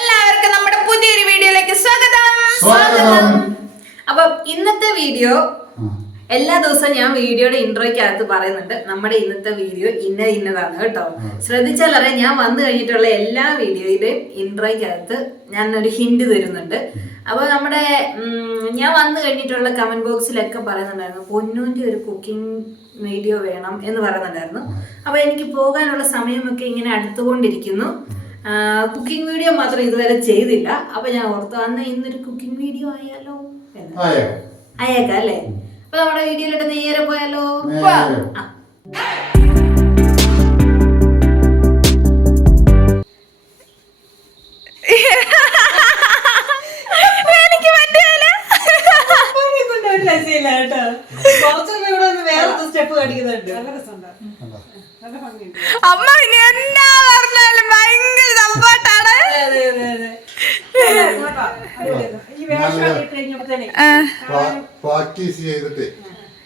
എല്ലാവർക്കും നമ്മുടെ പുതിയൊരു വീഡിയോയിലേക്ക് സ്വാഗതം. അപ്പൊ ഇന്നത്തെ വീഡിയോ എല്ലാ ദിവസവും ഞാൻ വീഡിയോയുടെ ഇൻട്രോയ്ക്കകത്ത് പറയുന്നുണ്ട് നമ്മുടെ ഇന്നത്തെ വീഡിയോ ഇന്നതാണ് കേട്ടോ. ശ്രദ്ധിച്ചാൽ അറിയാം, ഞാൻ വന്നു കഴിഞ്ഞിട്ടുള്ള എല്ലാ വീഡിയോയിലും ഇൻട്രോയ്ക്കകത്ത് ഞാൻ ഒരു ഹിന്റ് തരുന്നുണ്ട്. അപ്പൊ നമ്മുടെ ഞാൻ വന്നു കഴിഞ്ഞിട്ടുള്ള കമന്റ് ബോക്സിലൊക്കെ പറയുന്നുണ്ടായിരുന്നു പൊന്നൂന്റെ ഒരു കുക്കിംഗ് വീഡിയോ വേണം എന്ന് പറയുന്നുണ്ടായിരുന്നു. അപ്പൊ എനിക്ക് പോകാനുള്ള സമയമൊക്കെ ഇങ്ങനെ അടുത്തുകൊണ്ടിരിക്കുന്നു. കുക്കിംഗ് വീഡിയോ മാത്രം ഇതുവരെ ചെയ്തില്ല. അപ്പൊ ഞാൻ ഓർത്തു അന്ന് ഇന്നൊരു കുക്കിംഗ് വീഡിയോ ആയാലോ അയക്കാം അല്ലേ. അപ്പൊ നമ്മുടെ വീഡിയോയിലോട്ട് നേരെ പോയാലോ. എനിക്ക് പറ്റില്ല. അമ്മ ഇനി എന്നാ പറഞ്ഞാലും ഭയങ്കര സപ്പോർട്ടാണ്. പ്രാക്ടീസ് ചെയ്തിട്ടേ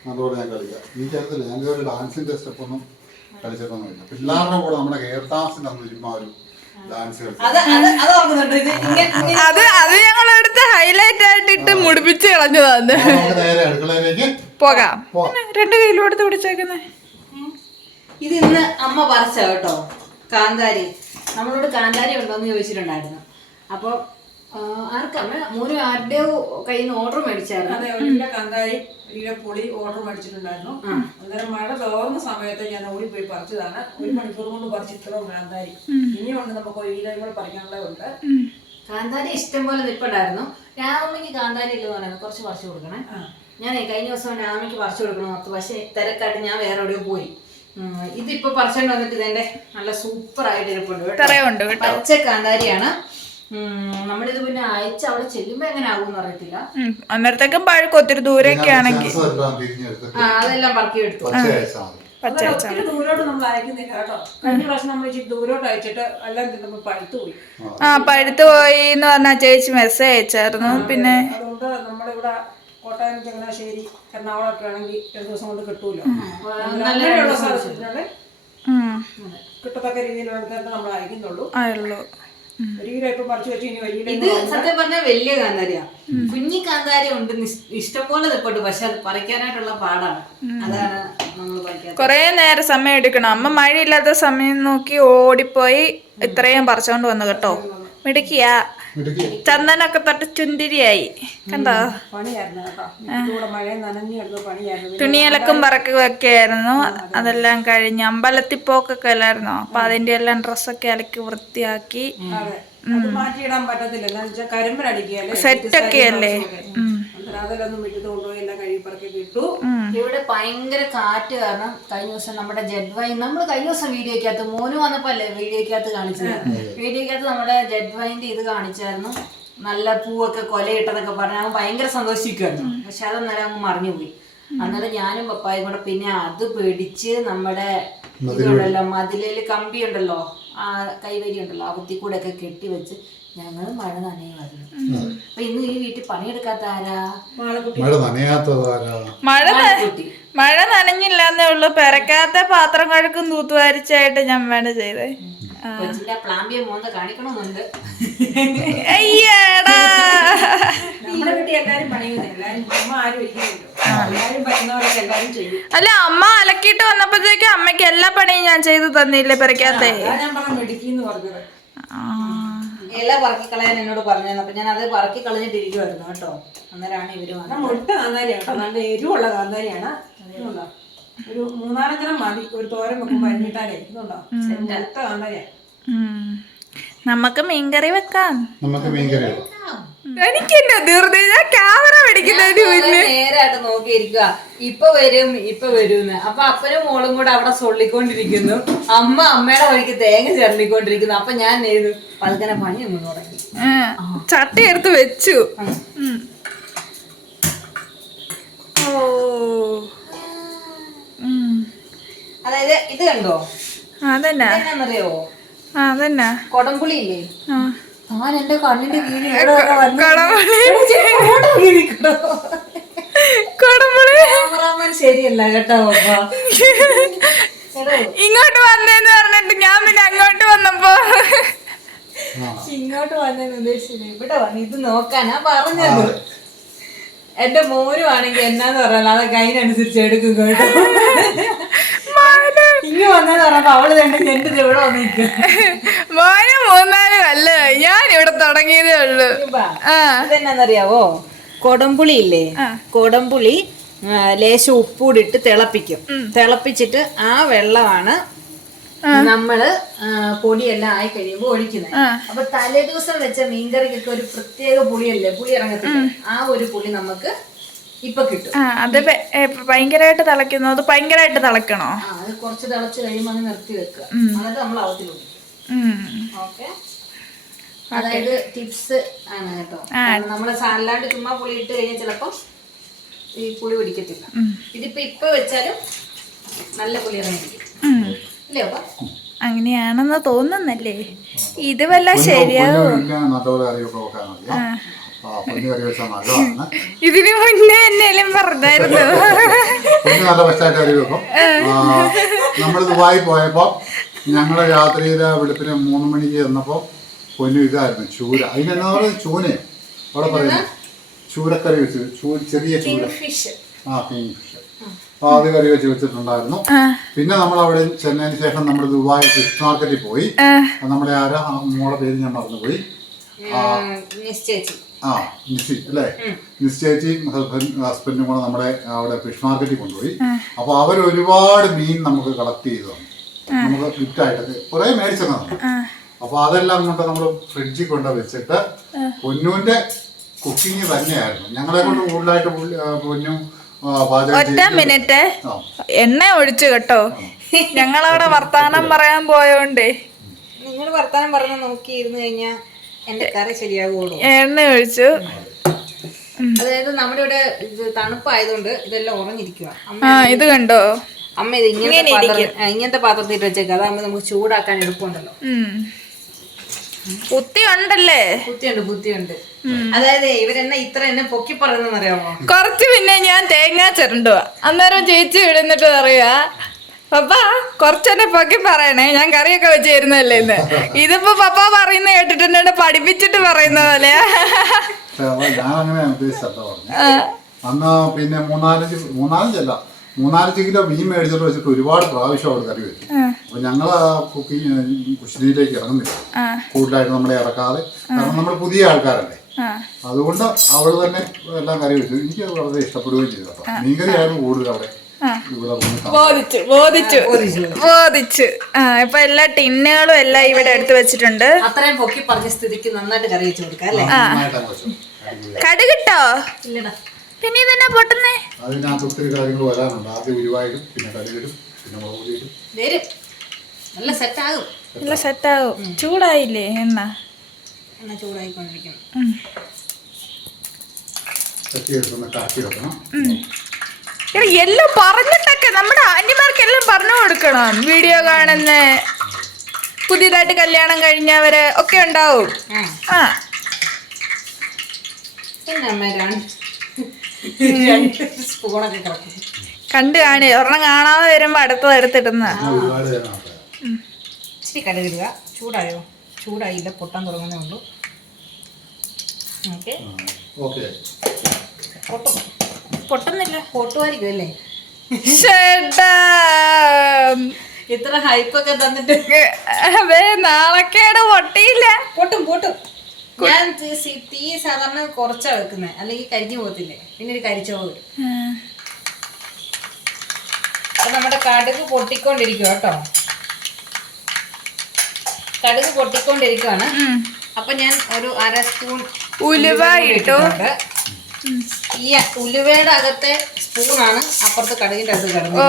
നല്ലോണം ഞാൻ കളിക്കാം. എനിക്കറിയത്തില്ല, ഞാനിതുവരെ ഡാൻസിന്റെ സ്റ്റെപ്പ് ഒന്നും കളിച്ചിട്ടൊന്നുമില്ല. പിള്ളേരുടെ കൂടെ നമ്മുടെ ഹെയർ ഡാൻസിന്റെ അന്ന് ചുമ്മാ ഒരു ഡാൻസ് അത് ഞങ്ങളെടുത്ത് ഹൈലൈറ്റ് ആയിട്ടിട്ട് മുടിപ്പിച്ച് കളഞ്ഞതാണ്. നേരെ അടുക്കളയിലേക്ക് പോകാം. 2 കയ്യിലും എടുത്ത് പിടിച്ചേക്കുന്നേ. ഇത് ഇന്ന് അമ്മ പറിച്ച കേട്ടോ കാന്താരി. നമ്മളോട് കാന്താരി ഉണ്ടോന്ന് ചോദിച്ചിട്ടുണ്ടായിരുന്നു. അപ്പൊ ആർക്കമ്മ മൂന്ന് ആരുടെയോ കയ്യിൽ നിന്ന് ഓർഡർ മേടിച്ചായിരുന്നു. അതെ, 1 കിലോ കാന്താരി 1 കിലോ പുളി ഓർഡർ മേടിച്ചിട്ടുണ്ടായിരുന്നു. അന്നേരം മഴ തോർന്ന സമയത്ത് ഞാൻ ഓടിപ്പോയി പറിച്ചതാണ്. 1 മണിക്കൂർ കൊണ്ട് പറിച്ചിട്ടുള്ള കാന്താരി. ഇനിയുണ്ട് നമുക്ക് 1 കിലോ കൂടെ പറിക്കാനുള്ളതുണ്ട്. കാന്താരി ഇഷ്ടം പോലെ നിൽപ്പുണ്ടായിരുന്നു. രാമയ്ക്ക് കാന്താരി ഇല്ലെന്ന് പറയുന്നത് കുറച്ച് പറിച്ചു കൊടുക്കണേ. ഞാൻ കഴിഞ്ഞ ദിവസം രാമയ്ക്ക് പറിച്ചു കൊടുക്കണം. പക്ഷെ തിരക്കായിട്ട് ഞാൻ വേറെ എവിടെയോ പോയി. ഇതിപ്പോ പറിച്ചോണ്ട് വന്നിട്ട് ഇതെന്റെ നല്ല സൂപ്പർ ആയിട്ട് ഇരിപ്പുണ്ട്. പച്ച കാന്താരിയാണ്. നമ്മളിത് പിന്നെ അയച്ച് അവിടെ ചെല്ലുമ്പോ എങ്ങനെ ആകുമെന്ന് അറിയത്തില്ല. അന്നേരത്തേക്കും പഴക്കം ഒത്തിരി ദൂരൊക്കെ ആണെങ്കിൽ അതെല്ലാം പറക്കി എടുത്തു. ദൂരോട്ട് നമ്മൾ അയക്കുന്നില്ല കേട്ടോ. കഴിഞ്ഞ പ്രാവശ്യം നമ്മൾ ഇച്ചിരി ദൂരോട്ട് അയച്ചിട്ട് എല്ലാം നമ്മൾ പഴുത്തു പോയി. പഴുത്തു പോയി എന്ന് പറഞ്ഞാ ചേച്ചി മെസ്സേജ് അയച്ചായിരുന്നു. പിന്നെ അതുകൊണ്ട് നമ്മളിവിടെ കോട്ടയം, ചങ്ങനാശ്ശേരി, എറണാകുളം ഒക്കെ ആണെങ്കിൽ 2 ദിവസം കൊണ്ട് കിട്ടൂല്ലോ. അങ്ങനെയുള്ള സാഹചര്യത്തിനുള്ളിൽ കിട്ടത്തക്ക രീതിയിലുള്ള നമ്മൾ അയക്കുന്നുള്ളൂ. 1 കിലോ ഇപ്പൊ പറിച്ചു വെച്ച് ഇനി ഇത് സത്യം പറഞ്ഞാൽ വലിയ കാന്താരിയാ. കുഞ്ഞി കാന്താരി ഉണ്ട് ഇഷ്ടംപോലെ നിൽപ്പുണ്ട്. പക്ഷെ അത് പറിക്കാനായിട്ടുള്ള പാടാണ്. അതാണ് നമ്മൾ പറിക്കാറ്. കൊറേ നേരം സമയം എടുക്കണം. അമ്മ മഴയില്ലാത്ത സമയം നോക്കി ഓടിപ്പോയി ഇത്രയും പറിച്ചോണ്ട് വന്നു കേട്ടോ. മിടുക്കിയാ. ചന്ദനൊക്കെ തൊട്ട് ചുന്തിരിയായി കണ്ടോ. പണിയായിരുന്നു കേട്ടോ. ഇവിടെ മഴ നനഞ്ഞെടുത്ത പണിയായിരുന്നു. തുണിയലക്കും പറക്കുകയൊക്കെ ആയിരുന്നു. അതെല്ലാം കഴിഞ്ഞ് അമ്പലത്തിൽ പോക്കൊക്കെ അല്ലായിരുന്നോ. അപ്പൊ അതിന്റെ എല്ലാം ഡ്രസ്സൊക്കെ അലക്കി വൃത്തിയാക്കി മാറ്റിയിടാൻ പറ്റത്തില്ല. എന്താ വെച്ചാൽ കരിമ്പനടിക്കുകയല്ലേ, സെറ്റൊക്കെ അല്ലേ. അതിലൊന്നും വിട്ടിട്ട് കൊണ്ടുപോയി എല്ലാം കഴിപ്പറക്കി ഇട്ടു. ഇവിടെ ഭയങ്കര കാറ്റ് കാരണം കഴിഞ്ഞ ദിവസം നമ്മുടെ ജെഡ് വൈൻ നമ്മൾ കഴിഞ്ഞ ദിവസം വീഡിയോക്കകത്ത് മോന് വന്നപ്പോ അല്ലേ വീഡിയോക്കകത്ത് കാണിച്ചത്. വീഡിയോക്കകത്ത് നമ്മുടെ ജെഡ് വൈൻ്റെ ഇത് കാണിച്ചായിരുന്നു. നല്ല പൂവൊക്കെ കൊലയിട്ടതൊക്കെ പറഞ്ഞ അവൻ ഭയങ്കര സന്തോഷിക്കുമായിരുന്നു. പക്ഷെ അതൊന്നേരം അങ്ങ് മറിഞ്ഞുപോയി. അന്നേരം ഞാനും പപ്പായും കൂടെ പിന്നെ അത് പിടിച്ച് നമ്മുടെ ഇതുണ്ടല്ലോ മതിലേല് കമ്പി ഉണ്ടല്ലോ, ആ കൈവരി ഉണ്ടല്ലോ, അവത്തി കൂടെ ഒക്കെ കെട്ടി വെച്ച് ഞങ്ങള് മഴ നനയുമായിരുന്നു. അപ്പൊ ഇന്ന് ഈ വീട്ടിൽ പണിയെടുക്കാത്ത ആരാ? മഴ നനഞ്ഞില്ലെന്നേ ഉള്ളു. പെരക്കാത്ത പാത്രം കഴുക്കും തൂത്തുവാരിച്ചായിട്ട് ഞമ്മേണ് ചെയ്തേ. കൊച്ചിന്റെ പ്ലാമ്പിയ മോന്ത കാണിക്കണമെന്നുണ്ട്. അയ്യടാ, നമ്മുടെ വീട്ടിൽ എല്ലാരും പണിയുന്നു. എല്ലാരും അമ്മ ആരും ഇരിക്കുന്നില്ലോ. എല്ലാരും പറ്റുന്നവരൊക്കെ എല്ലാരും ചെയ്യും. അല്ല, അമ്മ അലക്കിയിട്ട് വന്നപ്പോഴത്തേക്ക് അമ്മയ്ക്ക് എല്ലാ പണിയും ഞാൻ ചെയ്തു തന്നില്ലേ പെരക്കാത്തെ. ഞാൻ പറഞ്ഞു മെടുക്കിന്ന് പറഞ്ഞത്. എല്ലാം പറക്കി കളയാൻ എന്നോട് പറഞ്ഞു. അപ്പൊ ഞാൻ അത് പറക്കി കളഞ്ഞിട്ടിരിക്കുവായിരുന്നു കേട്ടോ. അന്നേരമാണ് ഇവര് മുട്ട കാന്താരിയാണ് കേട്ടോ. നല്ല എരിവുള്ള കാന്താരിയാണ്. ഒരു 3-4 മതി ഒരു തോരൻ വെക്കുമ്പോ അരിഞ്ഞിട്ടാലേ. ഇതുണ്ടോ മുട്ട കാന്താരിയാണ്. നമുക്ക് മീൻകറി വെക്കാം. എനിക്ക് ക്യാമറ പിടിക്കുന്നതിന് മുന്നേ നേരായിട്ട് നോക്കിയിരിക്കുക. ഇപ്പൊ വരുമെന്ന്. അപ്പൊ അപ്പനും മോളും കൂടെ അവിടെ സൊള്ളിക്കൊണ്ടിരിക്കുന്നു. അമ്മയുടെ വഴിക്ക് തേങ്ങ ചേർന്നിക്കൊണ്ടിരിക്കുന്നു. അപ്പൊ ഞാൻ പതുക്കനെ പണി ഒന്നും തുടങ്ങി. ചട്ടി എടുത്ത് വെച്ചു. അതായത് ഇത് കണ്ടോ, അതന്നെ എന്നറിയോ, അതന്നെ കൊടംപുളി ഇല്ലേ. താൻ എന്റെ കണ്ണിന്റെ കീഴിൽ ക്യാമറാമാൻ ശരിയല്ല കേട്ടോ. ഇങ്ങോട്ട് വന്നേന്ന് പറഞ്ഞിട്ട് ഞാൻ പിന്നെ അങ്ങോട്ട് വന്നപ്പോ ഇങ്ങോട്ട് വന്നേന്ന് ഉദ്ദേശിച്ചില്ല, ഇവിടെ വന്ന് ഇത് നോക്കാനാ പറഞ്ഞത്. എന്റെ മോനും ആണെങ്കിൽ എന്നാന്ന് പറഞ്ഞാൽ അതൊക്കെ അതിനനുസരിച്ച് എടുക്കും കേട്ടോ. ഇങ്ങ് വന്നെന്ന് പറഞ്ഞപ്പോ അവള് തന്നെ എന്റെ ഇവിടെ വന്നിരിക്കും. മോന് 3-4 കൊല്ലമായി ഞാൻ ഇവിടെ തുടങ്ങിയതേ ഉള്ളു. അതെന്നാന്നറിയാവോ, കൊടംപുളി ഇല്ലേ, കൊടംപുളി ലേശം ഉപ്പൂടിട്ട് തിളപ്പിക്കും. തിളപ്പിച്ചിട്ട് ആ വെള്ളമാണ് നമ്മള് പൊടിയെല്ലാം ആയി കഴിയുമ്പോ ഒഴിക്കുന്നത്. അപ്പൊ തലേ ദിവസം വെച്ച മീൻകറിക്കൊക്കെ ഒരു പ്രത്യേക പുളിയല്ലേ, പുളി ഇറങ്ങത്തില്ല, ആ ഒരു പുളി നമുക്ക് ഇപ്പൊ കിട്ടും. അത് ഭയങ്കരമായിട്ട് തിളയ്ക്കുന്നത് ഭയങ്കരമായിട്ട് തിളക്കണോ? അത് കുറച്ച് തിളച്ച് കഴിയുമ്പോ അങ്ങ് നിർത്തി വെക്കുക, എന്നിട്ട് നമ്മൾ അവത്തിൽ ഒഴിക്കും. ഓക്കെ, അതായത് ടിപ്സ് ആണ് കേട്ടോ. നമ്മള് അല്ലാണ്ട് ചുമ്മാ പുളി ഇട്ട് കഴിഞ്ഞാൽ ചിലപ്പോ ഈ പുളി പിടിക്കത്തില്ല. ഇപ്പൊ വെച്ചാലും നല്ല പുളി ഇറങ്ങിയിരിക്കും. ഇല്ലേ അപ്പൊ? അങ്ങനെയാണെന്ന് തോന്നുന്നല്ലേ? ഇത് വല്ല ശരിയാവോ? ഇതിന് മുന്നേ എന്നെല്ലാം പറഞ്ഞായിരുന്നു. നല്ല ഭക്ഷണമായിട്ട് കറി വെക്കും. നമ്മൾ ദുബായി പോയപ്പോ ഞങ്ങള് രാത്രിയില് വെളുപ്പിന് 3 മണിക്ക് ചെന്നപ്പോ പൊന്നു ഇതായിരുന്നു ചൂര. അതിനെന്നാ പറയുന്നത്, ചൂനയോ അവിടെ പറയുന്നത്, ചൂരക്കറി വെച്ച്, ചെറിയ ചൂര, കിങ് ഫിഷ്. അപ്പൊ അത് കറി വെച്ചിട്ടുണ്ടായിരുന്നു. പിന്നെ നമ്മൾ അവിടെ ചെന്നതിന് ശേഷം നമ്മൾ ദുബായ് ഫിഷ് മാർക്കറ്റിൽ പോയി. നമ്മുടെ മോളെ പേര് ഞാൻ മറന്നുപോയി. നിസി അല്ലേ, നിസ് ചേച്ചിയും ഹസ്ബൻഡും കൂടെ നമ്മളെ അവിടെ ഫിഷ് മാർക്കറ്റിൽ കൊണ്ടുപോയി. അപ്പൊ അവർ ഒരുപാട് മീൻ നമുക്ക് കളക്ട് ചെയ്തു തന്നു. നമുക്ക് ഗിഫ്റ്റായിട്ട് കുറെ മേടിച്ചെന്നു. അപ്പൊ അതെല്ലാം കൊണ്ട് നമ്മൾ ഫ്രിഡ്ജിൽ കൊണ്ട് വെച്ചിട്ട് പൊന്നൂന്റെ കുക്കിംഗ് തന്നെയായിരുന്നു. ഞങ്ങളെ കൊണ്ട് കൂടുതലായിട്ട് പൊന്നു ഒറ്റ മിനിറ്റ് എണ്ണ ഒഴിച്ചു കേട്ടോ. ഞങ്ങളവിടെ വർത്താനം പറയാൻ പോയോണ്ടേ നിങ്ങൾ വർത്താനം പറഞ്ഞ് നോക്കിയിരുന്നു കഴിഞ്ഞാ എന്റെ കറി ശരിയാവുള്ളൂ. എണ്ണ ഒഴിച്ചു. അതായത് നമ്മുടെ ഇവിടെ തണുപ്പായതുകൊണ്ട് ഇതെല്ലാം ഉറഞ്ഞിരിക്കുക. ഇത് കണ്ടോ അമ്മ, ഇത് ഇങ്ങനത്തെ പാത്രത്തിൽ വെച്ചേക്കാം, അതാകുമ്പോ നമുക്ക് ചൂടാക്കാൻ എളുപ്പമുണ്ടല്ലോ. ബുദ്ധിയുണ്ടല്ലേ? ബുദ്ധിയുണ്ട്. അതായത് ഇവരെന്നെ ഇത്ര എന്നെ പൊക്കി പറയുന്ന അറിയാമോ? കൊറച്ച് പിന്നെ ഞാൻ തേങ്ങ ചിരണ്ടുക, അന്നേരം ചേച്ചി വിടുന്നിട്ട് പറയാ, പപ്പ കൊറച്ചെന്നെ പൊക്കി പറയണേ, ഞാൻ കറിയൊക്കെ വെച്ച് തരുന്നല്ലേ എന്ന്. ഇതിപ്പോ പപ്പ പറയുന്ന കേട്ടിട്ടുണ്ട്, പഠിപ്പിച്ചിട്ട് പറയുന്ന പോലെയാ. ഞാൻ അങ്ങനെ ഉദ്ദേശിച്ചോ അന്ന്. പിന്നെ 3-4 കിലോ മീൻ മേടിച്ചിട്ട് വെച്ചിട്ട് ഒരുപാട് പ്രാവശ്യം അവിടെ കറി വെച്ചു. അപ്പൊ ഞങ്ങള് കുശിനിയിലേക്ക് ഇറങ്ങുന്നില്ല കൂടുതലായിട്ട്, നമ്മളെ ഇറക്കാതെ. കാരണം നമ്മൾ പുതിയ ആൾക്കാരല്ലേ, അതുകൊണ്ട് അവള് തന്നെ എല്ലാം കറി വെച്ചു. എനിക്ക് അത് വളരെ ഇഷ്ടപ്പെടുകയും ചെയ്തു കേട്ടോ. മീൻകറി ആയിരുന്നു കൂടുതൽ അവിടെ. ബോധിച്ചു. ഇപ്പൊ എല്ലാ ടിന്നുകളും എല്ലാം ഇവിടെ എടുത്ത് വെച്ചിട്ടുണ്ട്. അത്രയും പൊക്കി പറഞ്ഞ സ്ഥിതിക്ക് നന്നായിട്ട് കറി വെച്ച് കൊടുക്കാം അല്ലേ? കടുകിട്ടോ? പിന്നെ ഇതെന്നാ പൊട്ടുന്നേ? അതിനകത്ത് ഒത്തിരി കാര്യങ്ങൾ വരാനുണ്ട്. ആദ്യം ഉരുവായിടും, പിന്നെ കടുകിടും, പിന്നെ മുളകുപൊടിയിടും. നല്ല സെറ്റാകും. നല്ല സെറ്റാകും. ചൂടായില്ലേ എണ്ണ? ചൂടായിക്കൊണ്ടിരിക്കണം. എല്ലാം പറഞ്ഞിട്ടൊക്കെ നമ്മുടെ ആന്റിമാർക്കെല്ലാം പറഞ്ഞു കൊടുക്കണം. വീഡിയോ കാണുന്ന പുതിയതായിട്ട് കല്യാണം കഴിഞ്ഞവര് ഒക്കെ ഉണ്ടാവും. കണ്ടു കാണി ഒരെണ്ണം കാണാതെ വരുമ്പോ അടുത്തത് എടുത്തിടുന്ന. ഇച്ചിരി കടുകിടുക. ചൂടായോ? ചൂടായില്ല, പൊട്ടാൻ തുടങ്ങുന്നേ ഉള്ളൂ. പൊട്ടുന്നില്ല. പൊട്ടുമായിരിക്കും അല്ലേ? ഇത്ര ഹൈപ്പൊക്കെ തന്നിട്ട് നാളക്കേട് പൊട്ടിയില്ല. പൊട്ടും. ഞാൻ തീ സാധാരണ കുറച്ചാ വെക്കുന്നത്, അല്ലെങ്കിൽ കരിഞ്ഞു പോകത്തില്ലേ, പിന്നെ ഒരു കരിച്ചോ വരും. അപ്പൊ നമ്മുടെ കടുക് പൊട്ടിക്കൊണ്ടിരിക്കുക കേട്ടോ. കടുക് പൊട്ടിക്കൊണ്ടിരിക്കുവാണ്. അപ്പൊ ഞാൻ ഒരു 1/2 സ്പൂൺ ഉലുവ ഇട്ടു. ഈ ഉലുവയുടെ അകത്തെ സ്പൂണാണ് അപ്പുറത്ത് കടുകിന്റെ അകത്ത് കിടന്നത്.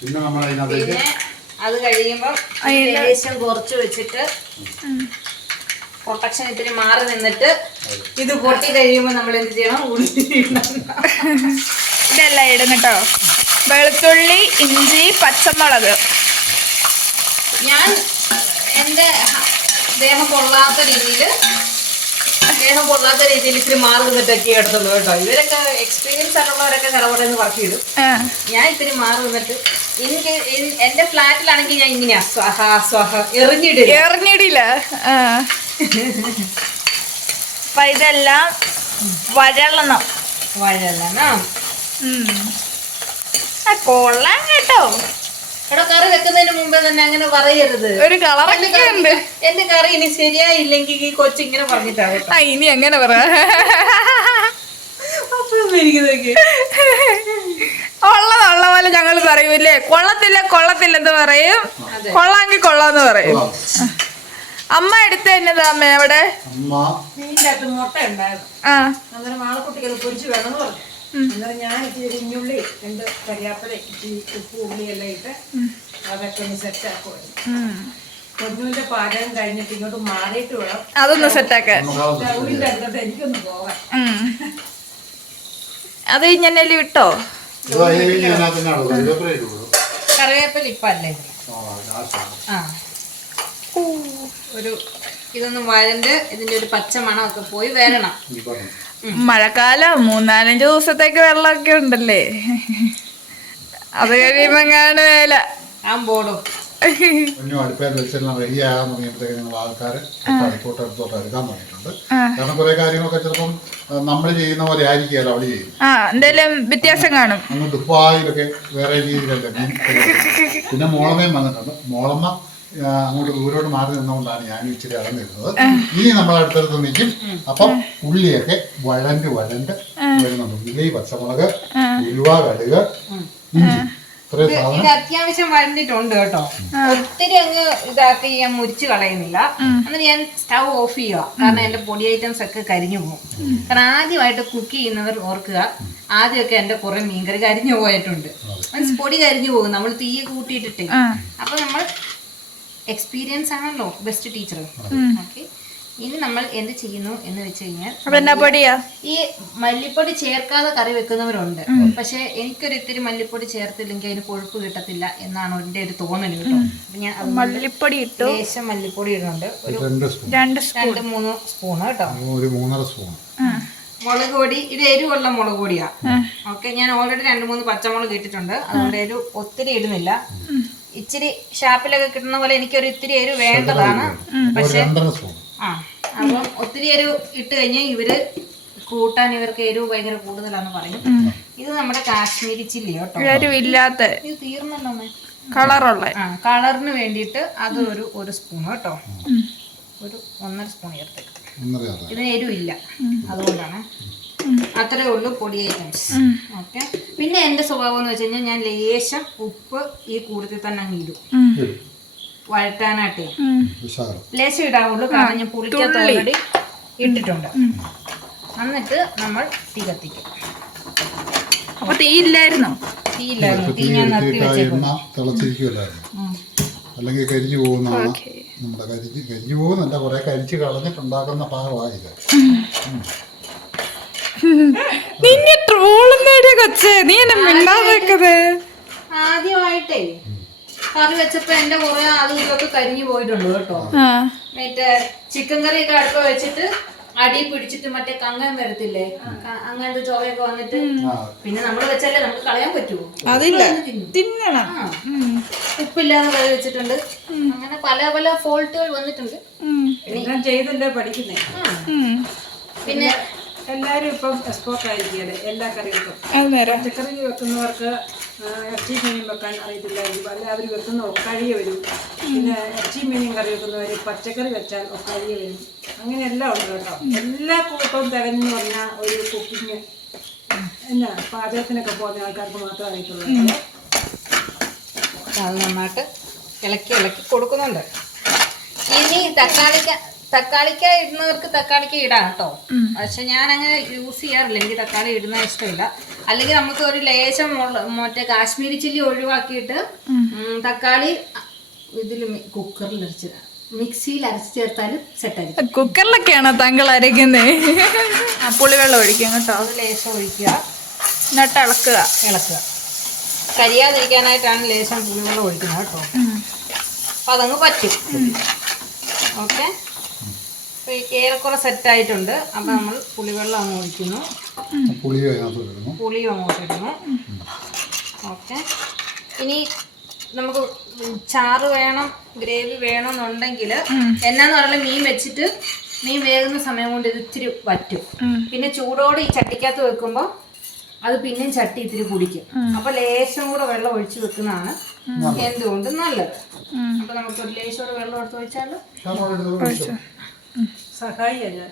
പിന്നെ അത് കഴിയുമ്പം ലേശം കുറച്ച് വെച്ചിട്ട് പ്രൊട്ടക്ഷൻ ഇത്തിരി മാറി നിന്നിട്ട് ഇത് പൊട്ടി കഴിയുമ്പോ നമ്മൾ എന്ത് ചെയ്യണം? ഇതെല്ലാം ഇടും കേട്ടോ. വെളുത്തുള്ളി, ഇഞ്ചി, പച്ചമുളക്. ഞാൻ എന്റെ ദേഹം കൊള്ളാത്ത രീതിയിൽ സ്നേഹം പൊള്ളാത്ത രീതിയിൽ ഇത്തിരി മാറി നിന്നിട്ടൊക്കെ എടുത്തുള്ളൂ കേട്ടോ. ഇവരൊക്കെ എക്സ്പീരിയൻസ് ആയിട്ടുള്ളവരൊക്കെ കറവടന്ന് പറക്കിയിടും. ഞാൻ ഇത്തിരി മാറി നിന്നിട്ട് എനിക്ക് എന്റെ ഫ്ലാറ്റിലാണെങ്കിൽ ഞാൻ ഇങ്ങനെയാ സ്വാഹ സ്വാഹ എറിഞ്ഞിടില്ല. അപ്പൊ ഇതെല്ലാം വഴളണം. കൊള്ളാൻ കേട്ടോ. എടോ കറി വെക്കുന്നതിന് മുമ്പേ തന്നെ അങ്ങനെ പറയരുത്. ഒരു കളറൊക്കെ ഉണ്ട്. എന്റെ കറി ഇനി ശരിയായില്ലെങ്കിൽ ഈ കൊച്ചിങ്ങനെ പറഞ്ഞിട്ടാവും. ഇനി എങ്ങനെ പറയാ? ഉള്ള പോലെ ഞങ്ങൾ പറയൂല്ലേ, കൊള്ളത്തില്ലെന്ന് പറയും, കൊള്ളാങ്കി കൊള്ളാന്ന് പറയും. അമ്മ എടുത്ത എന്നതാ അമ്മ അവിടെ മീനിന്റെ അകത്ത് മുട്ട ഉണ്ടായിരുന്നു. അന്നേരം മാളക്കുട്ടിക്ക് അത് പൊരിച്ച് വേണമെന്ന് പറഞ്ഞു. അന്നേരം ഞാൻ ഇച്ചിരി ഇഞ്ഞുള്ളി 2 കരിയാപ്പല ഇച്ചിരി ഉപ്പ് ഉള്ളി എല്ലാം ഇട്ട് അതൊക്കെ ഒന്ന് സെറ്റ് ആക്കുമായിരുന്നു. പൊന്നുവിന്റെ പാചകം കഴിഞ്ഞിട്ട് ഇങ്ങോട്ട് മാറിയിട്ട് വേണം അതൊന്ന് സെറ്റാക്കാൻ. സ്റ്റൗവിന്റെ അടുത്തോട്ട് എനിക്കൊന്ന് പോകാൻ. അത് ഇങ്ങനെ വിട്ടോ. കറിവേപ്പില ഇപ്പല്ലേ ഇതൊന്നും വഴണ്ട് ഇതിന്റെ ഒരു പച്ച മണമൊക്കെ പോയി വരണം. മഴക്കാലം 3-4 ദിവസത്തേക്ക് വെള്ളമൊക്കെ ഉണ്ടല്ലേ, അത് കഴിയുമ്പോ വേല ആമ്പോടും. അടുപ്പേൽ വെച്ചെല്ലാം റെഡിയാകാൻ തുടങ്ങിയപ്പോഴത്തേക്ക് ഞങ്ങൾ ആൾക്കാർ അടുത്തോട്ട് എടുക്കാൻ തുടങ്ങിയിട്ടുണ്ട്. കാരണം കുറെ കാര്യങ്ങളൊക്കെ ചിലപ്പം നമ്മൾ ചെയ്യുന്ന പോലെ ആയിരിക്കും അവള് ചെയ്യും. എന്തെങ്കിലും വ്യത്യാസം കാണും. അങ്ങ് ദുബായിലൊക്കെ വേറെ രീതിയിലല്ലേ മീൻ. പിന്നെ മോളമ്മയും വന്നിട്ടുണ്ട്. മോളമ്മ അങ്ങോട്ട് ദൂരോട്ട് മാറി നിന്നുകൊണ്ടാണ് ഞാൻ ഇച്ചിരി അകന്നിരുന്നത്. ഇനി നമ്മൾ അടുത്തടുത്ത് നിൽക്കും. അപ്പം ഉള്ളിയൊക്കെ വഴണ്ട് വരുന്നുണ്ട്. ഉള്ളി, പച്ചമുളക്, ഉലുവ, കടുക്, ഇഞ്ചി, ഇത് അത്യാവശ്യം വഴണ്ടിട്ടുണ്ട് കേട്ടോ. ഒത്തിരി അങ്ങ് ഇതാക്കി ഞാൻ മുരിച്ച് കളയുന്നില്ല. എന്നിട്ട് ഞാൻ സ്റ്റൗ ഓഫ് ചെയ്യുക. കാരണം എന്റെ പൊടി ഐറ്റംസ് ഒക്കെ കരിഞ്ഞു പോകും. കാരണം ആദ്യമായിട്ട് കുക്ക് ചെയ്യുന്നവർ ഓർക്കുക, ആദ്യമൊക്കെ എന്റെ കുറെ മീൻകറി കരിഞ്ഞു പോയിട്ടുണ്ട്. മീൻസ് പൊടി കരിഞ്ഞു പോകും നമ്മൾ തീ കൂട്ടിയിട്ടിട്ട്. അപ്പൊ നമ്മൾ എക്സ്പീരിയൻസ് ആണല്ലോ ബെസ്റ്റ് ടീച്ചർ. ഓക്കെ, ഇനി നമ്മൾ എന്ത് ചെയ്യുന്നു എന്ന് വെച്ച് കഴിഞ്ഞാൽ ഈ മല്ലിപ്പൊടി ചേർക്കാതെ കറി വെക്കുന്നവരുണ്ട്. പക്ഷെ എനിക്കൊരു ഇത്തിരി മല്ലിപ്പൊടി ചേർത്തില്ലെങ്കിൽ അതിന് കൊഴുപ്പ് കിട്ടത്തില്ല എന്നാണ് എന്റെ ഒരു തോന്നല് കേട്ടോ. ഞാൻ മല്ലിപ്പൊടി ഇട്ടു, ലേശം മല്ലിപ്പൊടി ഇടുന്നുണ്ട്. ഒരു 2-3 സ്പൂൺ കേട്ടോ. 3.5 സ്പൂൺ മുളക് പൊടി. ഇത് എരിവുള്ള മുളക് പൊടിയാ. ഓക്കെ, ഞാൻ ഓൾറെഡി 2-3 പച്ചമുളക് ഇട്ടിട്ടുണ്ട്. അതുകൊണ്ട് എരിവ് ഒത്തിരി ഇടുന്നില്ല. ഇച്ചിരി ഷാപ്പിലൊക്കെ കിട്ടുന്ന പോലെ എനിക്കൊരു ഇത്തിരി എരിവ് വേണ്ടതാണ്. പക്ഷെ അപ്പം ഒത്തിരി എരിവ് ഇട്ട് കഴിഞ്ഞാൽ ഇവര് കൂട്ടാൻ ഇവർക്ക് എരിവ് ഭയങ്കര കൂടുതലാന്ന് പറയും. ഇത് നമ്മുടെ കാശ്മീരി ചില്ലി കേട്ടോ. എരിവില്ലാത്ത ഇത് തീർന്നല്ലോ കളറുള്ള. കളറിന് വേണ്ടിയിട്ട് അത് ഒരു സ്പൂൺ കേട്ടോ. ഒരു 1.5 സ്പൂൺ ചേർത്തേക്ക്. ഇതിന് എരിവില്ല, അതുകൊണ്ടാണ്. അത്രേ ഉള്ളൂ പൊടി ഐറ്റംസ്. ഓക്കെ, പിന്നെ എന്റെ സ്വഭാവം എന്ന് വെച്ച് കഴിഞ്ഞാൽ ഞാൻ ലേശം ഉപ്പ് ഈ കൂട്ടത്തിൽ തന്നെ അങ്ങ് ഇടും വഴറ്റാനായിട്ടേ. ലേശം ഇടാവുള്ളൂ, കാരണം ഞാൻ പുളിക്കകത്ത് ഓൾറെഡി ഇട്ടിട്ടുണ്ട്. എന്നിട്ട് നമ്മൾ തീ കത്തിക്കും. അപ്പൊ തീയില്ലായിരുന്നു. തീ ഞാൻ നിർത്തി വെച്ചേക്കും. അല്ലെങ്കിൽ കരിഞ്ഞു പോകുന്നതാണ് നമ്മുടെ കരിഞ്ഞു പോകുന്നല്ല, കുറെ കരിച്ച് കളഞ്ഞിട്ടുണ്ടാക്കുന്ന ഭാഗമായത്. നിന്നെ ട്രോളുന്നേടിയ കൊച്ചേ, നീ എന്നെ മിണ്ടാതെക്കത്. ആദ്യമായിട്ടേ കറി വെച്ചപ്പോ എന്റെ കുറെ അതും ഇതൊക്കെ കരിഞ്ഞു പോയിട്ടുണ്ട് കേട്ടോ. മറ്റേ ചിക്കൻ കറിയൊക്കെ അടുപ്പ വെച്ചിട്ട് അടി പിടിച്ചിട്ട് മറ്റേ കങ്ങൻ വരത്തില്ലേ, അങ്ങനത്തെ ചോവയൊക്കെ വന്നിട്ട് പിന്നെ നമ്മൾ വെച്ചാലേ നമുക്ക് കളയാൻ പറ്റുമോ? അതില്ല, തിന്നണം. ഉപ്പില്ലാതെ കറി വെച്ചിട്ടുണ്ട്. അങ്ങനെ പല പല ഫോൾട്ടുകൾ വന്നിട്ടുണ്ട്. എല്ലാം ചെയ്തല്ലേ പഠിക്കുന്നേ. പിന്നെ എല്ലാരും ഇപ്പം എക്സ്പോർട്ട് ആയിരിക്കുകയല്ലേ എല്ലാ കറികൾക്കും. പച്ചക്കറി വെക്കുന്നവർക്ക് ഇറച്ചി മീനും വെക്കാൻ അറിയത്തില്ലായിരിക്കും. അല്ലെ അവർ വെക്കുന്ന ഒക്കാഴിയെ വരും. പിന്നെ ഇറച്ചി മീനും കറി വെക്കുന്നവർ പച്ചക്കറി വെച്ചാൽ ഒക്കാഴിയെ വരും. അങ്ങനെയെല്ലാം ഉണ്ട് കേട്ടോ. എല്ലാ കൂട്ടവും തികഞ്ഞെന്ന് പറഞ്ഞാൽ ഒരു കുക്കിങ് എന്നാ പാചകത്തിനൊക്കെ പോകുന്ന ആൾക്കാർക്ക് മാത്രമേ അറിയത്തുള്ളൂ. അത് നന്നായിട്ട് ഇളക്കി കൊടുക്കുന്നുണ്ട്. ഇനി തക്കാളിക്ക ഇടുന്നവർക്ക് തക്കാളിക്ക ഇടാം കേട്ടോ. പക്ഷെ ഞാൻ അങ്ങനെ യൂസ് ചെയ്യാറില്ല, എനിക്ക് തക്കാളി ഇടുന്ന ഇഷ്ടമില്ല. അല്ലെങ്കിൽ നമുക്ക് ഒരു ലേശം മറ്റേ കാശ്മീരി ചില്ലി ഒഴിവാക്കിയിട്ട് തക്കാളി ഇതിൽ കുക്കറിൽ മിക്സിയിൽ അരച്ച് ചേർത്താലും സെറ്റായിരിക്കും. കുക്കറിലൊക്കെയാണോ താങ്കൾ അരയ്ക്കുന്നത്? പുളിവെള്ളം ഒഴിക്കും കേട്ടോ. അത് ലേശം ഒഴിക്കുക, എന്നിട്ട് ഇളക്കുക. കരിയാതിരിക്കാനായിട്ടാണ് ലേശം പുളിവെള്ളം ഒഴിക്കുന്നത് കേട്ടോ. അപ്പം അതങ്ങ് പറ്റും. ഓക്കെ, ഏറെക്കുറെ സെറ്റായിട്ടുണ്ട്. അപ്പം നമ്മൾ പുളിവെള്ളം അങ്ങ് ഒഴിക്കുന്നു. പുളി അതിനകത്ത് ഇടുന്നു. പുളിയും അങ്ങോട്ട് ഇടുന്നു. ഓക്കെ. ഇനി നമുക്ക് ചാറ് വേണം, ഗ്രേവി വേണമെന്നുണ്ടെങ്കിൽ എന്നാന്ന് പറഞ്ഞാൽ മീൻ വെച്ചിട്ട് മീൻ വേകുന്ന സമയം കൊണ്ട് ഇത് ഇത്തിരി വറ്റും. പിന്നെ ചൂടോടെ ഈ ചട്ടിക്കകത്ത് വെക്കുമ്പോൾ അത് പിന്നെയും ചട്ടി ഇത്തിരി കുടിക്കും. അപ്പൊ ലേശം കൂടെ വെള്ളം ഒഴിച്ചു വെക്കുന്നതാണ് എന്തുകൊണ്ടും നല്ലത്. അപ്പൊ നമുക്ക് ഒരു ലേശം കൂടെ വെള്ളം എടുത്ത് വെച്ചാലോ. സഹായിയാ ഞാൻ.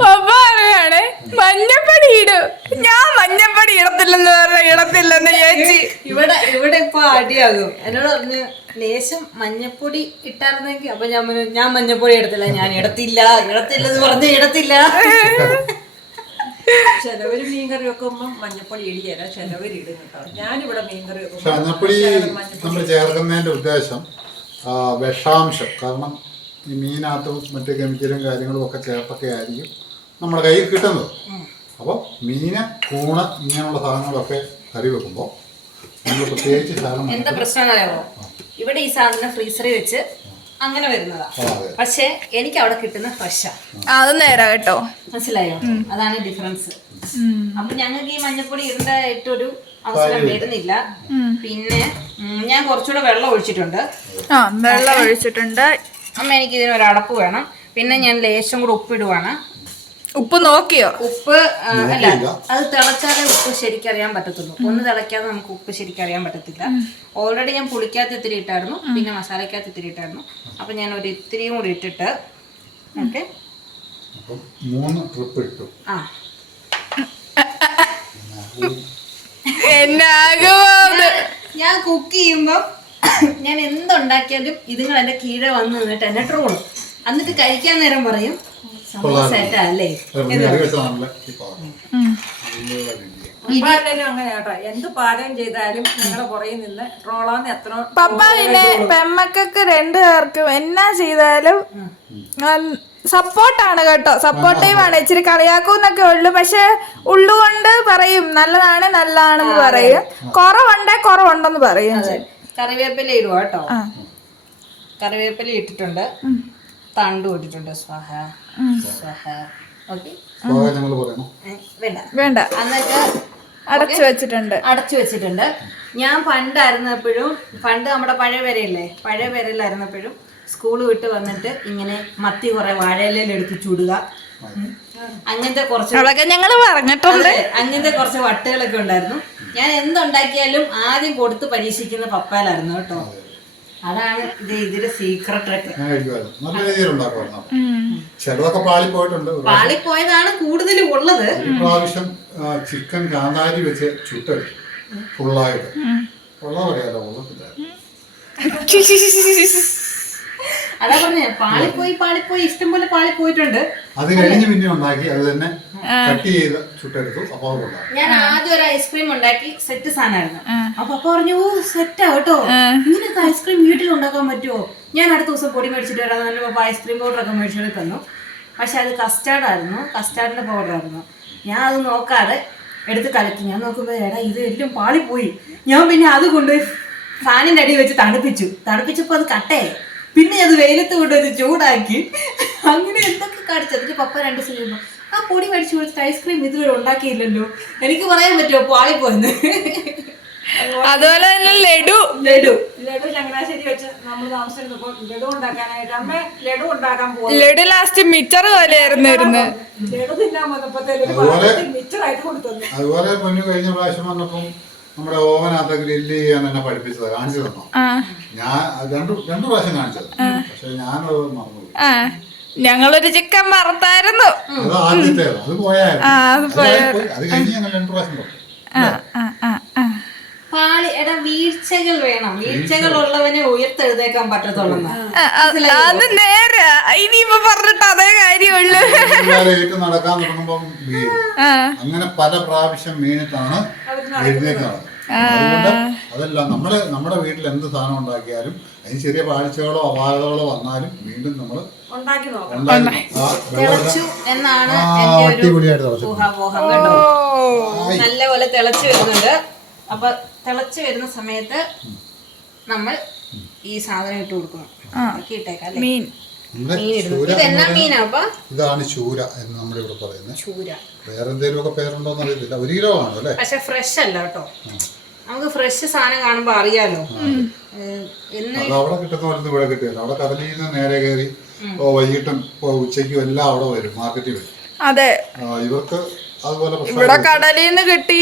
പപ്പ പറയാണ് മഞ്ഞപ്പൊടി ഇടും. ഞാൻ മഞ്ഞപ്പൊടി ഇടത്തില്ലെന്ന് പറഞ്ഞ ഇടത്തില്ലെന്ന് ചേച്ചി. ഇവിടെ ഇപ്പൊ അടിയാകും. എന്നോട് പറഞ്ഞ് ലേശം മഞ്ഞപ്പൊടി ഇട്ടായിരുന്നെങ്കിൽ. അപ്പൊ ഞാൻ മഞ്ഞപ്പൊടി ഇടത്തില്ല, ഞാൻ ഇടത്തില്ലെന്ന് പറഞ്ഞ് ഇടത്തില്ല. ചിലവര് മീൻകറി വെക്കുമ്പോ മഞ്ഞപ്പൊടി ഇടിയല്ല, ചിലവര് ഇടും കേട്ടോ. ഞാനിവിടെ മീൻകറി വെക്കുമ്പോ മഞ്ഞപ്പൊടി നമ്മൾ ചേർക്കുന്നതിന്റെ ഉദ്ദേശം വിഷാംശം, കാരണം ഈ മീനകത്തും മറ്റു കെമിക്കലും കാര്യങ്ങളും ഒക്കെ ചേർത്തൊക്കെ ആയിരിക്കും നമ്മുടെ കയ്യിൽ കിട്ടുന്നത്. അപ്പോൾ മീന്, കൂണ് ഇങ്ങനെയുള്ള സാധനങ്ങളൊക്കെ കറി വെക്കുമ്പോൾ നമ്മൾ പ്രത്യേകിച്ച് സാധനം എന്താ പ്രശ്നം എന്നറിയാമോ? ഇവിടെ ഈ സാധനം ഫ്രീസറിൽ വെച്ച് അങ്ങനെ വരുന്നതാ. പക്ഷെ എനിക്ക് അവിടെ കിട്ടുന്ന ഫ്രഷാ. അത് നേരാ കേട്ടോ. മനസ്സിലായോ? അതാണ് ഡിഫറൻസ്. അപ്പൊ ഞങ്ങൾക്ക് ഈ മഞ്ഞപ്പൊടി ഇടേണ്ടതായിട്ടൊരു അവസരം വരുന്നില്ല. പിന്നെ ഞാൻ കുറച്ചുകൂടെ വെള്ളം ഒഴിച്ചിട്ടുണ്ട്. വെള്ളം ഒഴിച്ചിട്ടുണ്ട്. അമ്മ എനിക്ക് ഇതിനൊരു അടപ്പ് വേണം. പിന്നെ ഞാൻ ലേശം കൂടെ ഉപ്പിടുവാണ്. ഉപ്പ് നോക്കിയോ? ഉപ്പ് അല്ല, അത് തിളച്ചാലേ ഉപ്പ് ശരിക്കറിയാൻ പറ്റത്തുള്ളൂ. ഒന്ന് തിളയ്ക്കാതെ നമുക്ക് ഉപ്പ് ശരിക്കറിയാൻ പറ്റത്തില്ല. ഓൾറെഡി ഞാൻ പുളിക്കകത്ത് ഇത്തിരി ഇട്ടായിരുന്നു, പിന്നെ മസാലക്കകത്ത് ഇത്തിരി ഇട്ടായിരുന്നു. അപ്പൊ ഞാൻ ഒരു ഇത്തിരിയും കൂടി ഇട്ടിട്ട് ഓക്കെ 3 ട്രിപ്പ് ഇട്ടു. ആ ഞാൻ കുക്ക് ചെയ്യുമ്പോ ഞാൻ എന്തുണ്ടാക്കിയാലും ഇതുങ്ങൾ എന്റെ കീഴെ വന്ന് നിന്നിട്ട് എന്നെ ട്രോളും. എന്നിട്ട് കഴിക്കാൻ നേരം പറയും സെറ്റല്ലേ. അങ്ങനെ കേട്ടോ. എന്ത് പാചകം ചെയ്താലും നിങ്ങളെ പുറകെ നിന്ന് ട്രോളാന്ന് എത്ര പപ്പ പിന്നെ പെമ്മക്കൊക്കെ 2 പേർക്കും എന്നാ ചെയ്താലും സപ്പോർട്ടാണ് കേട്ടോ. സപ്പോർട്ടീവാണ്. ഇച്ചിരി കളിയാക്കൂന്നൊക്കെ ഉള്ളു, പക്ഷെ ഉള്ളുകൊണ്ട് പറയും നല്ലതാണെന്ന് പറയും. കുറവുണ്ടെന്ന് പറയും. കറിവേപ്പില ഇടുക കേട്ടോ. കറിവേപ്പില ഇട്ടിട്ടുണ്ട്, തണ്ടു ഇട്ടിട്ടുണ്ട്. വേണ്ട എന്നിട്ട് അടച്ചു വെച്ചിട്ടുണ്ട്. ഞാൻ പണ്ട് നമ്മുടെ പഴയ പേരയിലായിരുന്നപ്പോഴും സ്കൂൾ വിട്ട് വന്നിട്ട് ഇങ്ങനെ മത്തി കുറെ വാഴയിലയിൽ എടുത്ത് ചുടുക, അങ്ങനത്തെ കുറച്ച് ഞങ്ങള് പറഞ്ഞിട്ടുണ്ട്. അങ്ങനത്തെ കുറച്ച് വട്ടുകളൊക്കെ ഉണ്ടായിരുന്നു. ഞാൻ എന്തുണ്ടാക്കിയാലും ആദ്യം കൊടുത്ത് പരീക്ഷിക്കുന്ന പപ്പാലായിരുന്നു കേട്ടോ. അതാണ് ഇതിന്റെ സീക്രട്ട് ട്രിക്ക്. ചിലതൊക്കെ പാളിപ്പോയിട്ടുണ്ട്. പാളിപ്പോയതാണ് കൂടുതലും ഉള്ളത്. പ്രാവശ്യം ചിക്കൻ കാന്താരി വെച്ച് ചുട്ടെടുത്തു ഫുള്ളായിട്ട്. ഉള്ളത് പറയാലോ, ഉള്ളത്തില്ല. അതാ പറഞ്ഞേ, പാളിപ്പോയി ഇഷ്ടംപോലെ പാളിപ്പോയിട്ടുണ്ട്. അത് കഴിഞ്ഞ് പിന്നെ ഉണ്ടാക്കി അത് തന്നെ കട്ട് ചെയ്ത് ചുട്ടെടുത്തു. അപ്പോൾ ഞാൻ ആദ്യം ഒരു ഐസ്ക്രീം ഉണ്ടാക്കി, സെറ്റ് സാധനമായിരുന്നു. അപ്പൊ അപ്പ പറഞ്ഞു, സെറ്റാ കേട്ടോ, ഇങ്ങനൊക്കെ ഐസ്ക്രീം വീട്ടിൽ ഉണ്ടാക്കാൻ പറ്റുമോ? ഞാൻ അടുത്ത ദിവസം പൊടി മേടിച്ചിട്ട് വരാൻ പറഞ്ഞു. അപ്പൊ ഐസ്ക്രീം പൗഡറൊക്കെ മേടിച്ചിട്ട് തന്നു. പക്ഷെ അത് കസ്റ്റാർഡിന്റെ പൗഡർ ആയിരുന്നു. ഞാൻ അത് നോക്കാതെ എടുത്ത് കലക്കി. ഞാൻ നോക്കുമ്പോ ഇത് എല്ലാം പാളിപ്പോയി. ഞാൻ പിന്നെ അത് കൊണ്ടുപോയി ഫാനിന്റെ അടി വെച്ച് തണുപ്പിച്ചപ്പോ അത് കട്ടയായി. പിന്നെ അത് വെയിലത്ത് കൊണ്ടുവന്ന് ചൂടാക്കി. അങ്ങനെ എന്തൊക്കെ കാണിച്ചു. അതിന്റെ പപ്പ 2 ദിവസം കഴിയുമ്പോ ആ പൊടി മേടിച്ചു കൊടുത്തിട്ട് ഐസ്ക്രീം ഇതുവരെ ഉണ്ടാക്കിയില്ലല്ലോ. എനിക്ക് പറയാൻ പറ്റുമോ പാളിപ്പോയെന്ന്? അതുപോലെ തന്നെ ലഡു ചങ്ങനാശ്ശേരി വെച്ച് നമ്മൾ താമസിച്ചിരുന്നപ്പോ ലഡു ഉണ്ടാക്കാനായിട്ട് അമ്മ ലഡു ഉണ്ടാക്കാൻ പോകും. ലഡു ലാസ്റ്റ് മിച്ചർ പോലെയായിരുന്നു. ലഡു തിന്നാൻ വന്നപ്പോഴത്തെ മിച്ചറായിട്ട് കൊടുത്തു. അതുപോലെ പൊന്നു കഴിഞ്ഞ പ്രാവശ്യം വന്നപ്പം നമ്മുടെ ഓവനകത്ത് ഗ്രില്ല് ചെയ്യാൻ എന്നെ പഠിപ്പിച്ചത്, കാണിച്ചു തന്നോ. ഞാൻ രണ്ടു പ്രാവശ്യം കാണിച്ചത്, പക്ഷെ ഞാനത് മറന്നുപോയി. ഞങ്ങളൊരു ചിക്കൻ വറുത്തായിരുന്നു. അത് ആദ്യത്തേത്, അത് പോയായിരുന്നു. അത് കഴിഞ്ഞ് ഞങ്ങൾ 2 പ്രാവശ്യം പോയി. വീഴ്ചകൾ വേണം. വീഴ്ചകൾ ഉള്ളവനെ ഉയർത്തെഴുതേക്കാൻ പറ്റത്തുള്ളൂ. അത് നേരെ ഇനിയിപ്പോ പറഞ്ഞിട്ട് അതേ കാര്യമുള്ളൂ. നടക്കാൻ തുടങ്ങുമ്പം അങ്ങനെ പല പ്രാവശ്യം വീണിട്ടാണ് എഴുന്നേറ്റ് നടന്നത്. അതുകൊണ്ട് അതല്ല, നമ്മുടെ വീട്ടിൽ എന്ത് സാധനം ഉണ്ടാക്കിയാലും അതിന് ചെറിയ പാഴ്ചകളോ അപാകതകളോ വന്നാലും വീണ്ടും നമ്മൾ നല്ലപോലെ തിളച്ചു വരുന്നുണ്ട്. അപ്പൊ തിളച്ച് വരുന്ന സമയത്ത് നമ്മൾ ഈ സാധനം ഇട്ട് കൊടുക്കണം. ഇട്ടേക്കാം അല്ലേ? മീൻ നമ്മുടെ മീൻ ഇടുന്നു. ചൂര ഇതെന്നാ മീനാ അപ്പൊ? ഇതാണ് ചൂര എന്ന് നമ്മുടെ ഇവിടെ പറയുന്നത്. ചൂര. വേറെ എന്തെങ്കിലും ഒക്കെ പേരുണ്ടോന്ന് അറിയത്തില്ല. 1 കിലോ ആണ് അല്ലേ? പക്ഷെ ഫ്രഷ് അല്ല കേട്ടോ. നമുക്ക് ഫ്രഷ് സാധനം കാണുമ്പോ അറിയാലോ. അത് അവിടെ കിട്ടുന്ന പോലെ ഇവിടെ കിട്ടിയല്ലോ. അവിടെ കടലിൽ നിന്ന് നേരെ കയറി വൈകിട്ടും ഉച്ചയ്ക്കും എല്ലാം അവിടെ വരും, മാർക്കറ്റിൽ വരും. അതെ, ഇവർക്ക് അതുപോലെ ഇവിടെ കടലിൽ നിന്ന് കിട്ടി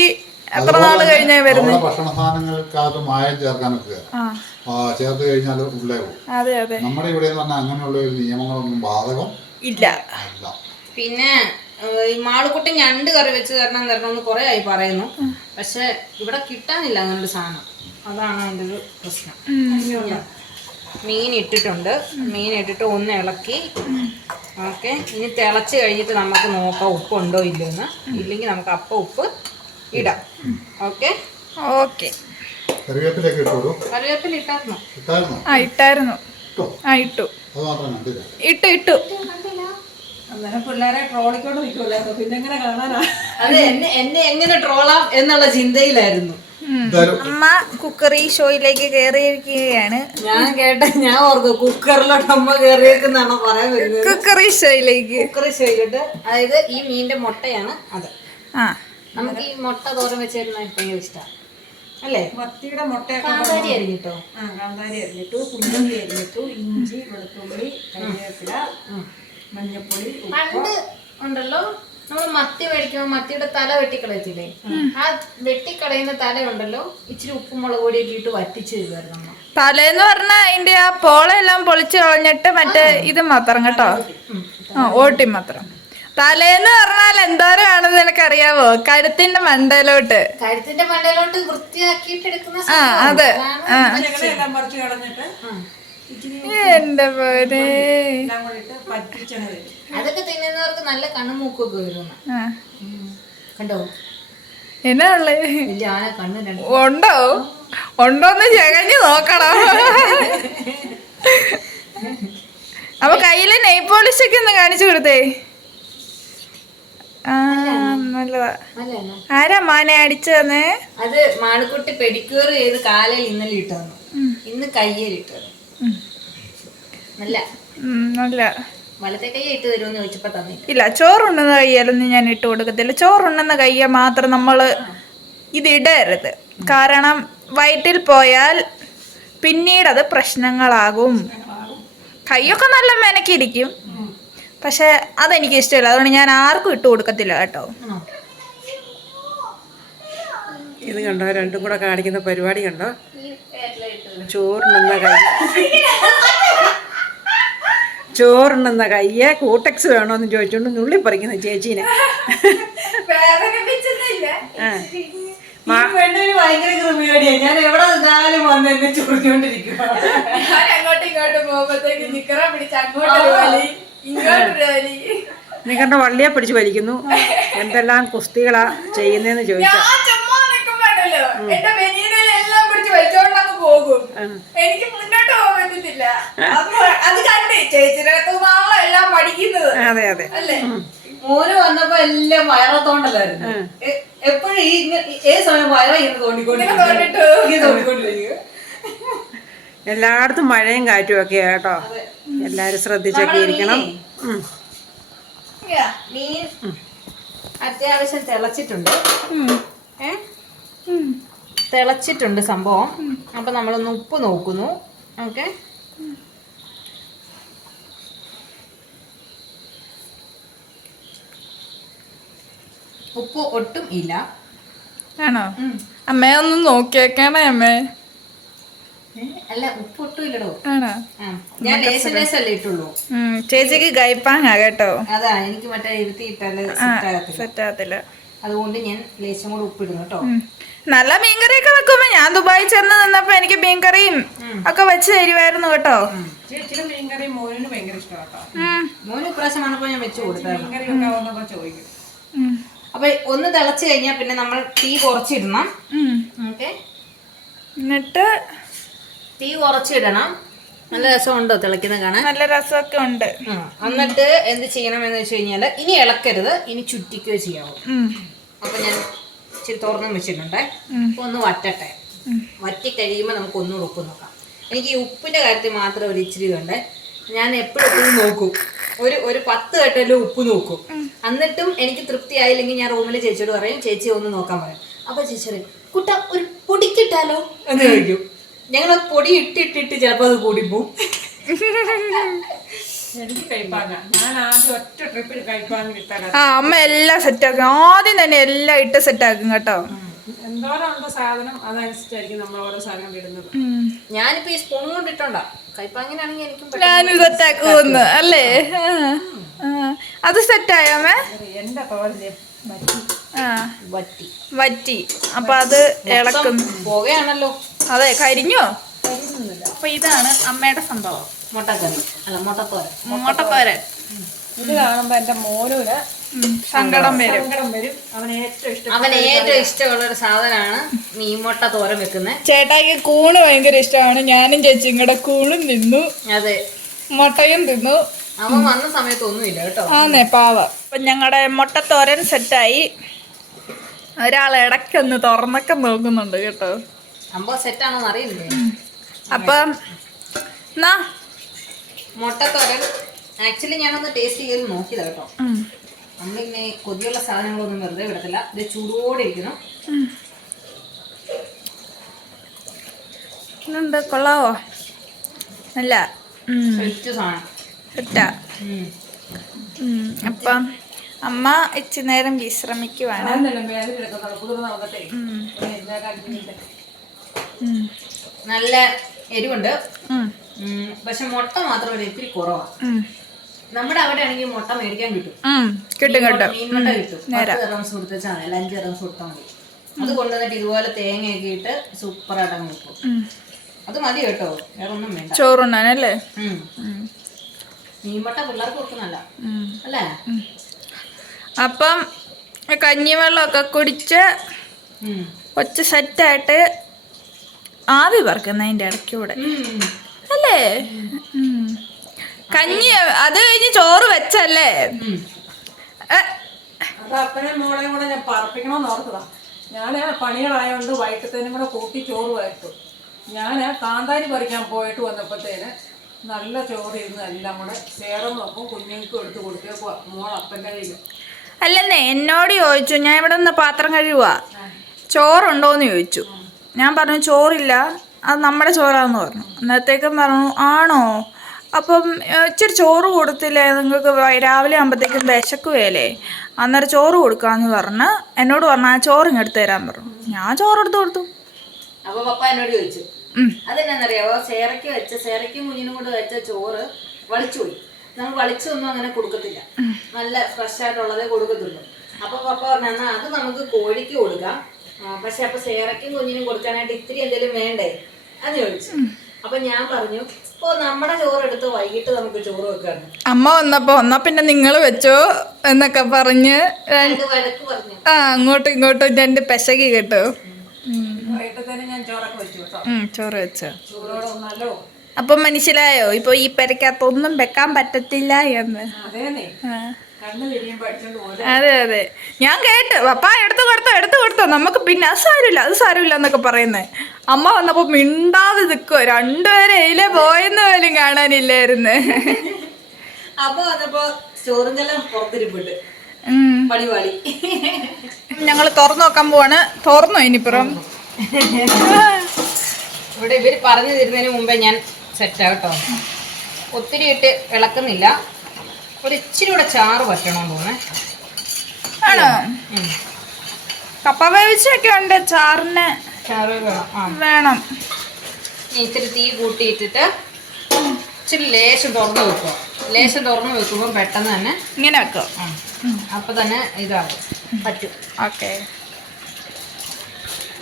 എത്ര നാള് കഴിഞ്ഞാ വരുന്നത്. ഭക്ഷണ സാധനങ്ങൾക്കകത്ത് മായം ചേർക്കാനൊക്കെ ചേർത്ത് കഴിഞ്ഞാൽ ഉള്ളേ പോകും. അതെ അതെ, നമ്മുടെ ഇവിടെ എന്ന് പറഞ്ഞാൽ അങ്ങനെയുള്ള ഒരു നിയമങ്ങളൊന്നും ബാധകം ഇല്ല. അല്ല. പിന്നെ ഈ മാളുക്കുട്ടി ഞണ്ട് കറി വെച്ച് തരണം എന്ന് കുറെ ആയി പറയുന്നു. പക്ഷെ ഇവിടെ കിട്ടാനില്ല അങ്ങനൊരു സാധനം. അതാണ് അതിൻ്റെ ഒരു പ്രശ്നം. മീൻ ഇട്ടിട്ടുണ്ട്. മീൻ ഇട്ടിട്ട് ഒന്ന് ഇളക്കി. ഓക്കെ, ഇനി തിളച്ച് കഴിഞ്ഞിട്ട് നമുക്ക് നോക്കാം ഉപ്പുണ്ടോ ഇല്ലെന്ന്. ഇല്ലെങ്കിൽ നമുക്ക് അപ്പം ഉപ്പ് ഇടാം. Okay okay. കറിവേപ്പിലൊക്കെ ഇട്ടോളൂ. കറിവേപ്പില ഇട്ടായിരുന്നു. ഇട്ടായിരുന്നു. ഇട്ടു. അത് മാത്രം കണ്ടില്ല. ഇട്ടു. അന്നേരം പിള്ളേരെ ട്രോളിക്കൊണ്ട് നിൽക്കുമല്ലോ, പിന്നെ എങ്ങനെ കാണാനാ? അത് എന്നെ എങ്ങനെ ട്രോളാം എന്നുള്ള ചിന്തയിലായിരുന്നു. അമ്മ കുക്കറി ഷോയിലേക്ക് കയറിയിരിക്കുകയാണ്. ഞാൻ ഓർക്കും കുക്കറിലോട്ട് അമ്മ കയറിയേക്കെന്നാണോ പറയാൻ വരുന്നത്. കുക്കറി ഷോയിലേക്ക്. കുക്കറി ഷോയിലോട്ട്. അതായത് ഈ മീനിന്റെ മുട്ടയാണ് അത്. ആ, നമുക്ക് ഈ മുട്ട തോരൻ വെച്ചിരുന്ന ഭയങ്കര ഇഷ്ടമാണ് അല്ലേ? മത്തിയുടെ മുട്ടയൊക്കെ കാന്താരി അരിഞ്ഞിട്ടോ? കാന്താരി അരിഞ്ഞിട്ടു, കുഞ്ഞുള്ളി അരിഞ്ഞിട്ടു, ഇഞ്ചി, വെളുത്തുള്ളി, കറിവേപ്പില, മഞ്ഞപ്പൊടി, പണ്ട് ഉണ്ടല്ലോ നമ്മൾ മത്തി മേടിക്കുമ്പോൾ മത്തിയുടെ തല വെട്ടിക്കളയത്തില്ലേ? ആ വെട്ടിക്കളയുന്ന തല ഉണ്ടല്ലോ ഇച്ചിരി ഉപ്പും മുളക് പൊടിയൊക്കെ ഇട്ട് വറ്റിച്ച് തരുമായിരുന്നു അമ്മ. തലേന്ന് പറഞ്ഞ അതിന്റെ ആ പോളെല്ലാം പൊളിച്ചു കളഞ്ഞിട്ട് മറ്റേ ഇത് മാത്രം കേട്ടോ. ഓട്ടി മാത്രം. തലേന്ന് പറഞ്ഞാൽ എന്തോരാണെന്ന് നിനക്കറിയാവോ? കഴുത്തിന്റെ മണ്ടയിലോട്ട്. കഴുത്തിന്റെ മണ്ടയിലോട്ട് വൃത്തിയാക്കിയിട്ട് എടുക്കുന്ന അതെ. എല്ലാം പറിച്ച് കളഞ്ഞിട്ട് എന്റെ പോലെ എല്ലാം കൂടി ഇട്ട് പറ്റിച്ചത് വരും. അതൊക്കെ തിന്നുന്നവർക്ക് നല്ല കണ്ണുമൂക്കൊക്കെ വരുന്ന കണ്ടോ? എന്നാ ഉള്ളേ? വലിയ ആന കണ്ണു രണ്ട്. ഉണ്ടോന്ന് ചകഞ്ഞു നോക്കണം. അപ്പൊ കയ്യില് നെയ് പോളിഷ് ഒക്കെ ഒന്ന് കാണിച്ചു കൊടുത്തേ. നല്ലതാ. ആരാ മാനെ അടിച്ചു തന്നെ? അത് മാളുക്കുട്ടി പെഡിക്യൂർ ചെയ്ത് കാലയിൽ ഇന്നലെ ഇട്ടു തന്നു. ഇന്ന് കയ്യിൽ ഇട്ടു തന്നു. നല്ല വലത്തെ കൈ ഇട്ട് തരുമെന്ന് ചോദിച്ചപ്പോ തന്നില്ല. ഇല്ല, ചോറുണ്ടെന്ന കയ്യാലൊന്നും ഞാൻ ഇട്ട് കൊടുക്കത്തില്ല. ചോറുണ്ടെന്ന കയ്യ മാത്രം നമ്മള് ഇതിടരുത്. കാരണം വയറ്റിൽ പോയാൽ പിന്നീട് അത് പ്രശ്നങ്ങളാകും. കൈയൊക്കെ നല്ല മെനക്കിരിക്കും, പക്ഷെ അതെനിക്ക് ഇഷ്ടമില്ല. അതുകൊണ്ട് ഞാൻ ആർക്കും ഇട്ട് കൊടുക്കത്തില്ല കേട്ടോ. ഇത് കണ്ടോ, രണ്ടും കൂടെ കാണിക്കുന്ന പരിപാടി കണ്ടോ? ചോറുണ്ടെന്ന കയ്യെ കൂട്ടക്സ് വേണോന്ന് ചോദിച്ചോണ്ട് നുള്ളി പറിക്കുന്ന ചേച്ചീനെ. ഭയങ്കര കൃമിയോടിയാണ്. ഞാൻ എവിടെ നിന്നാലും വന്ന് എന്നെ ചൊറിഞ്ഞോണ്ടിരിക്കും. അങ്ങോട്ടും ഇങ്ങോട്ടും പോകുമ്പോഴത്തേക്ക് നിക്കറ പിടിച്ച് അങ്ങോട്ടൊരു വലി ഇങ്ങോട്ടൊരു വലി. നിങ്ങളുടെ വള്ളിയെ പിടിച്ച് വലിക്കുന്നു. എന്തെല്ലാം കുസ്തികളാ ചെയ്യുന്നതെന്ന് ചോദിച്ചാ എന്റെ വെനിയിലെല്ലാം പിടിച്ച് വലിച്ചോണ്ടങ്ങ് പോകും. എനിക്ക് മുന്നോട്ട് പോകാൻ പറ്റത്തില്ല. അത് കണ്ടേ ചേച്ചിയുടെ നാളെ എല്ലാം പഠിക്കുന്നത്. അതെ അതെ അല്ലേ? മോന് വന്നപ്പോ എല്ലാം വയറത്തോണ്ടല്ലായിരുന്നു. എപ്പോഴും ഏത് സമയം വയറ ഇങ്ങനെ തോണ്ടിക്കൊണ്ടിരിക്കും. എല്ലായിടത്തും മഴയും കാറ്റും ഒക്കെ കേട്ടോ. എല്ലാരും ശ്രദ്ധിച്ചൊക്കെ ഇരിക്കണം. മീൻ അത്യാവശ്യം തിളച്ചിട്ടുണ്ട്. തിളച്ചിട്ടുണ്ട് സംഭവം. അപ്പൊ നമ്മളൊന്ന് ഉപ്പ് നോക്കുന്നു. ഓക്കെ, ഉപ്പ് ഒട്ടും ഇല്ല. ആണോ? അമ്മയെ ഒന്ന് നോക്കിയേക്കണേ അമ്മേ. അല്ല, ഉപ്പ് ഒട്ടും ഇല്ലടോ. ആണോ? ഞാൻ ലേശല്ലേ ഇട്ടുള്ളൂ. ചേച്ചിക്ക് ഗൈപ്പാങ്ങാ കേട്ടോ. അതാ, എനിക്ക് മറ്റേ ഇരുത്തിയിട്ടല്ലേ സെറ്റ് ആകത്തില്ല. അതുകൊണ്ട് ഞാൻ ലേശം കൂടെ ഉപ്പിടുന്നു കേട്ടോ. നല്ല മീൻകറിയൊക്കെ വെക്കുമ്പോ ഞാൻ ദുബായി ചെന്ന് നിന്നപ്പോ എനിക്ക് മീൻകറിയും ഒക്കെ വെച്ച് തരുമായിരുന്നു കേട്ടോ. ചേച്ചിയുടെ മീൻകറി മോനിന് ഭയങ്കര ഇഷ്ടമാട്ടോ. മോന് ഇപ്രാവശ്യം വന്നപ്പോ ഞാൻ വെച്ച് കൊടുത്തായിരുന്നു. മീൻകറിയൊക്കെ വന്നപ്പോ ചോദിക്കും. അപ്പൊ ഒന്ന് തിളച്ച് കഴിഞ്ഞാൽ പിന്നെ നമ്മൾ തീ കുറച്ചിടണം. ഓക്കെ, എന്നിട്ട് തീ കുറച്ചിടണം. നല്ല രസമുണ്ടോ തിളക്കുന്ന കാണാൻ? നല്ല രസമൊക്കെ ഉണ്ട്. എന്നിട്ട് എന്ത് ചെയ്യണം എന്ന് വെച്ച് കഴിഞ്ഞാല് ഇനി ഇളക്കരുത്, ഇനി ചുറ്റിക്കുകയോ ചെയ്യാവൂ. അപ്പൊ ഞാൻ ഇച്ചിരി തുറന്നും വെച്ചിട്ടുണ്ട്. അപ്പൊ ഒന്ന് വറ്റട്ടെ. വറ്റി കഴിയുമ്പോൾ നമുക്ക് ഒന്നുകൂടെ ഉപ്പ് നോക്കാം. എനിക്ക് ഈ ഉപ്പിന്റെ കാര്യത്തിൽ മാത്രം ഒരു ഇച്ചിരി ഉണ്ട്. ഞാൻ എപ്പോഴും നോക്കും, ഒരു 10 വട്ടലും ഉപ്പ് നോക്കും. എന്നിട്ടും എനിക്ക് തൃപ്തിയായില്ലെങ്കിൽ ഞാൻ റൂമിൽ ചേച്ചിയോട് പറയും, ചേച്ചി ഒന്ന് നോക്കാൻ പറയും. അപ്പൊ ചേച്ചി പറയും, കുട്ട ഒരു പൊടിക്കിട്ടാലോ എന്ന് ചോദിക്കും. ഞങ്ങൾ പൊടി ഇട്ടിട്ടിട്ട് ചിലപ്പോൾ അത് കൂടിപ്പോവും. എനിക്ക് കൈപ്പാങ്ങ, ഞാൻ ആദ്യം ഒറ്റ ട്രിപ്പിൽ കൈപ്പാങ്ങ ഇട്ടാൽ അമ്മ എല്ലാം സെറ്റാക്കും. ആദ്യം തന്നെ എല്ലാം ഇട്ട് സെറ്റാക്കും കേട്ടോ. എന്തോരം ഉണ്ട് സാധനം അതനുസരിച്ചായിരിക്കും നമ്മൾ ഓരോ സാധനം ഇടുന്നത്. ഞാനിപ്പോ ഈ സ്പൂൺ കൊണ്ടിട്ടുണ്ടോ കൈപ്പാങ്ങിനാണെങ്കിൽ എനിക്കും ഞാനും സെറ്റാക്കുമെന്ന് അല്ലേ? അത് സെറ്റായോ അമ്മേ? എന്റെ തോരല് വറ്റി വറ്റി. അപ്പൊ അത് ഇളക്കുന്നു. പുകയാണല്ലോ. അതെ, കരിഞ്ഞോ? അപ്പൊ ഇതാണ് അമ്മയുടെ സംഭവം. മുട്ടക്കറി അല്ല മുട്ടത്തോരൻ. മുട്ടത്തോരൻ. ഇത് കാണുമ്പോ എന്റെ മോനൂര് സങ്കടം വരും. അവന് ഏറ്റവും ഇഷ്ടമുള്ള ഒരു സാധനമാണ് മീൻമുട്ട തോരൻ വെക്കുന്നത്. ചേട്ടായിക്ക് കൂണ് ഭയങ്കര ഇഷ്ടമാണ്. ഞാനും ചേച്ചിയും കൂടെ കൂണും തിന്നു, അതെ, മുട്ടയും തിന്നു. അവൻ വന്ന സമയത്ത് ഒന്നുമില്ല കേട്ടോ. ആന്നേ പാവ. അപ്പൊ ഞങ്ങളുടെ മുട്ടത്തോരൻ സെറ്റായി. ഒരാൾ ഇടയ്ക്കൊന്ന് തുറന്നൊക്കെ നോക്കുന്നുണ്ട് കേട്ടോ. സംഭവം സെറ്റാണോന്ന് അറിയില്ലേ? അപ്പം എന്നാ മുട്ടത്തോരൻ ആക്ച്വലി ഞാനൊന്ന് ടേസ്റ്റ് ചെയ്ത് നോക്കിയതാ കേട്ടോ. നമ്മളിങ്ങനെ കൊതിയുള്ള സാധനങ്ങളൊന്നും വെറുതെ വിടത്തില്ല. ഇത് ചൂടോടെ ഇരിക്കണം. ഇതുണ്ട്, കൊള്ളാവോ? അല്ല സാധനം സെറ്റാ. അപ്പം അമ്മ ഇച്ചിരി നേരം വിശ്രമിക്കുവാണ്. നല്ല എരിവുണ്ട്. പക്ഷെ മുട്ട മാത്രം ഒരു ഇത്തിരി കുറവാണ്. നമ്മുടെ അവിടെ ആണെങ്കിൽ മുട്ട മേടിക്കാൻ കിട്ടും. കിട്ടും കിട്ടും. മീൻമുട്ട കിട്ടും. 10 റംസ് കൊടുത്താൽ മതി, 5 റംസ് കൊടുത്താൽ മതി. അത് കൊണ്ടുവന്നിട്ട് ഇതുപോലെ തേങ്ങയൊക്കെ ഇട്ട് സൂപ്പറായിട്ട് അങ്ങ് വെക്കും. അത് മതി കേട്ടോ, വേറെ ഒന്നും വേണ്ട. ചോറുണ്ണാനല്ലേ? മീൻമുട്ട പിള്ളേർക്ക് കൊടുക്കുന്നല്ല അല്ലേ? അപ്പം കഞ്ഞിവെള്ളമൊക്കെ കുടിച്ച് കൊച്ചു സെറ്റായിട്ട് ആവി പറക്കുന്നതിൻ്റെ ഇടയ്ക്കൂടെ അല്ലേ? കഞ്ഞി അത് കഴിഞ്ഞ് ചോറ് വെച്ചല്ലേ? അത് അപ്പനെയും മോളെയും കൂടെ ഞാൻ പറപ്പിക്കണമെന്ന് ഓർത്തതാ. ഞാൻ പണികളായതുകൊണ്ട് വൈകിട്ടത്തേനും കൂടെ കൂട്ടി ചോറ് വരട്ടും. ഞാൻ കാന്താരി പറിക്കാൻ പോയിട്ട് വന്നപ്പോഴത്തേന് നല്ല ചോറ് ഇരുന്ന് എല്ലാം കൂടെ സേറം നോക്കും, കുഞ്ഞുങ്ങൾക്കും എടുത്ത് കൊടുക്കുക. മോൾ അപ്പൻ്റെ കയ്യിൽ അല്ലെന്നേ എന്നോട് ചോദിച്ചു, ഞാൻ ഇവിടെ നിന്ന് പാത്രം കഴുകുക, ചോറുണ്ടോയെന്ന് ചോദിച്ചു. ഞാൻ പറഞ്ഞു ചോറില്ല, അത് നമ്മുടെ ചോറാന്ന് പറഞ്ഞു. അന്നത്തേക്കും പറഞ്ഞു ആണോ, അപ്പം ഇച്ചിരി ചോറ് കൊടുത്തില്ലേ നിങ്ങൾക്ക്, രാവിലെ ആകുമ്പോഴത്തേക്കും വിശക്കുവേലേ, അന്നേരം ചോറ് കൊടുക്കാമെന്ന് പറഞ്ഞ് എന്നോട് പറഞ്ഞു. ആ ചോറിങ് എടുത്ത് തരാൻ പറഞ്ഞു. ഞാൻ ചോറ് എടുത്ത് കൊടുത്തു. അപ്പൊ പപ്പ എന്നോട് ചോദിച്ചു, അതെന്നാന്നറിയാവോ, സേറയ്ക്കും കുഞ്ഞിനും കൂടെ വെച്ച ചോറ് വളിച്ചുപോയി. നമ്മൾ വളിച്ചൊന്നും അങ്ങനെ കൊടുക്കത്തില്ല, നല്ല ഫ്രഷ് ആയിട്ടുള്ളതേ കൊടുക്കത്തുള്ളൂ. അപ്പൊ പപ്പ പറഞ്ഞു എന്നാ അത് നമുക്ക് കോഴിക്ക് കൊടുക്കാം, പക്ഷെ അപ്പൊ സേറയ്ക്കും കുഞ്ഞിനും കൊടുക്കാനായിട്ട് ഇത്തിരി എന്തെങ്കിലും വേണ്ടേ എന്ന് ചോദിച്ചു. അപ്പൊ ഞാൻ പറഞ്ഞു, ഓ നമ്മുടെ ചോറ് എടുത്ത് വൈകിട്ട് നമുക്ക് ചോറ് വെക്കാണ്. അമ്മ വന്നപ്പോ എന്നാ പിന്നെ നിങ്ങൾ വെച്ചോ എന്നൊക്കെ പറഞ്ഞ് വഴക്ക് പറഞ്ഞു. അങ്ങോട്ടും ഇങ്ങോട്ടും രണ്ട് പെശകി കേട്ടോ. വൈകിട്ടത്തേനും ഞാൻ ചോറൊക്കെ വെച്ചു കേട്ടോ. ചോറ് വെച്ചോ? ചോറോടെ ഒന്നല്ലോ. അപ്പൊ മനസ്സിലായോ ഇപ്പൊ ഈ പെരക്കകത്തൊന്നും വെക്കാൻ പറ്റത്തില്ല എന്ന്? അതേന്നേ, കണ്ണ് തിരിയുമ്പോ അടിച്ചോണ്ട് പോലെ. അതെ അതെ, ഞാൻ കേട്ട് പപ്പ എടുത്തു കൊടുത്തോ നമുക്ക് പിന്നെ അത് സാരമില്ല എന്നൊക്കെ പറയുന്നേ. അമ്മ വന്നപ്പോ മിണ്ടാതെ നിൽക്കുവോ, രണ്ടുപേരെ എയിലെ പോയെന്ന് പോലും കാണാനില്ലായിരുന്നു. അപ്പൊ വന്നപ്പോ ചോറുങ്കെല്ലാം പുറത്തിരിപ്പിട്ട് പടിപാടി. ഞങ്ങള് തുറന്നു നോക്കാൻ പോവാണ്. തുറന്നോ ഇനിപ്പുറം? ഇവിടെ ഇവര് പറഞ്ഞു തരുന്നതിന് മുമ്പേ ഞാൻ സെറ്റാട്ടോ. ഒത്തിരി ഇട്ട് ഇളക്കുന്നില്ല, ഒരു ഇച്ചിരി കൂടെ ചാറ് പറ്റണമെന്ന് തോന്നേ. ആണോ? കപ്പ വേവിച്ചൊക്കെ ഉണ്ട്, ചാറിന് ചാറ് വേണം. ഇച്ചിരി തീ കൂട്ടിയിട്ടിട്ട് ഇച്ചിരി ലേശം തുറന്ന് വെക്കുക. ലേശം തുറന്ന് വെക്കുമ്പോൾ പെട്ടെന്ന് തന്നെ ഇങ്ങനെ വെക്കോ? അപ്പൊ തന്നെ ഇതാകും, പറ്റും. ഓക്കെ,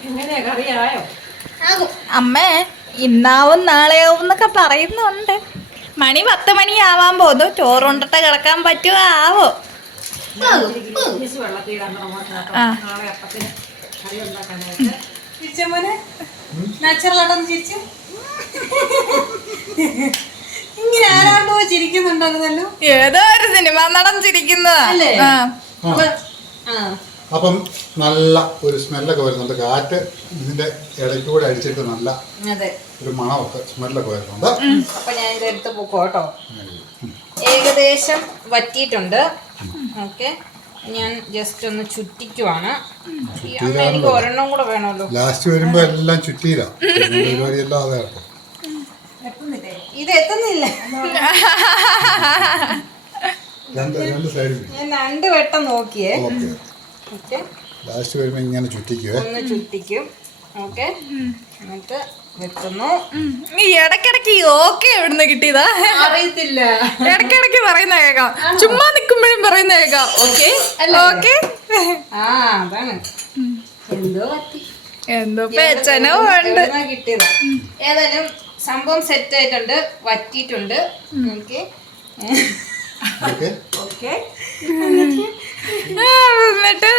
എങ്ങനെയാ കറിയായോ? ആകും. അമ്മേ ഇന്നാവും നാളെയാവും എന്നൊക്കെ പറയുന്നുണ്ട്. മണി 10 മണിയാവാൻ പോകുന്നു. ചോറുണ്ടിട്ട് കിടക്കാൻ പറ്റുമോ ആവോ? വെള്ളത്തിടാൻ നാളെ അപ്പത്തിന് കറി ഉണ്ടാക്കാനായിട്ട്. ചിരിച്ചമ്മനെ നാച്ചുറലായിട്ടൊന്ന് ചിരിച്ചു. ഇങ്ങനെ ആരാണ്ടോ ചിരിക്കുന്നുണ്ടായിരുന്നല്ലോ. ഏതോ ഒരു സിനിമ നടൻ ചിരിക്കുന്നതാ. അപ്പം നല്ല ഒരു സ്മെല്ലൊക്കെ വരുന്നുണ്ട്. കാറ്റ് ഇതിന്റെ ഇടയ്ക്കൂടെ അടിച്ചിട്ട് നല്ല അതെ ഒരു മണമൊക്കെ സ്മെല്ലൊക്കെ വരുന്നുണ്ട്. അപ്പൊ ഞാൻ ഇതെടുത്ത് പോക്കോ കേട്ടോ. ഏകദേശം വറ്റിയിട്ടുണ്ട്. ഓക്കെ, ഞാൻ ജസ്റ്റ് ഒന്ന് ചുറ്റിക്കുവാണ്. അമ്മ എനിക്ക് ഒരെണ്ണം കൂടെ വേണമല്ലോ. ലാസ്റ്റ് വരുമ്പോ എല്ലാം ചുറ്റിയില്ല പരിപാടി എല്ലാം അതെ കേട്ടോ. ഇത് എത്തുന്നില്ല. രണ്ട് സൈഡിൽ ഞാൻ 2 വട്ടം നോക്കിയേ. ഓക്കെ. ഓക്കെ, ലാസ്റ്റ് വരുമ്പോ ഇങ്ങനെ ചുറ്റിക്കുവേ. ഒന്ന് ചുറ്റിക്കും. ഓക്കെ, എന്നിട്ട് വെക്കുന്നു. നീ ഇടക്കിടക്ക് ഓക്കെ എവിടുന്ന് കിട്ടിയതാ അറിയത്തില്ല. ഇടക്കിടക്ക് പറയുന്ന കേക്കാം, ചുമ്മാ നിക്കുമ്പോഴും പറയുന്ന കേക്കാം. ഓക്കെ ഓക്കെ ആ അതാണ് എന്തോ പറ്റി. എന്തോ പേച്ചനോ ഉണ്ട്. എവിടുന്നാ കിട്ടിയതാ. ഏതായാലും സംഭവം സെറ്റ് ആയിട്ടുണ്ട്, വറ്റിയിട്ടുണ്ട്. Okay okay. ഓക്കെ. എന്നിട്ട്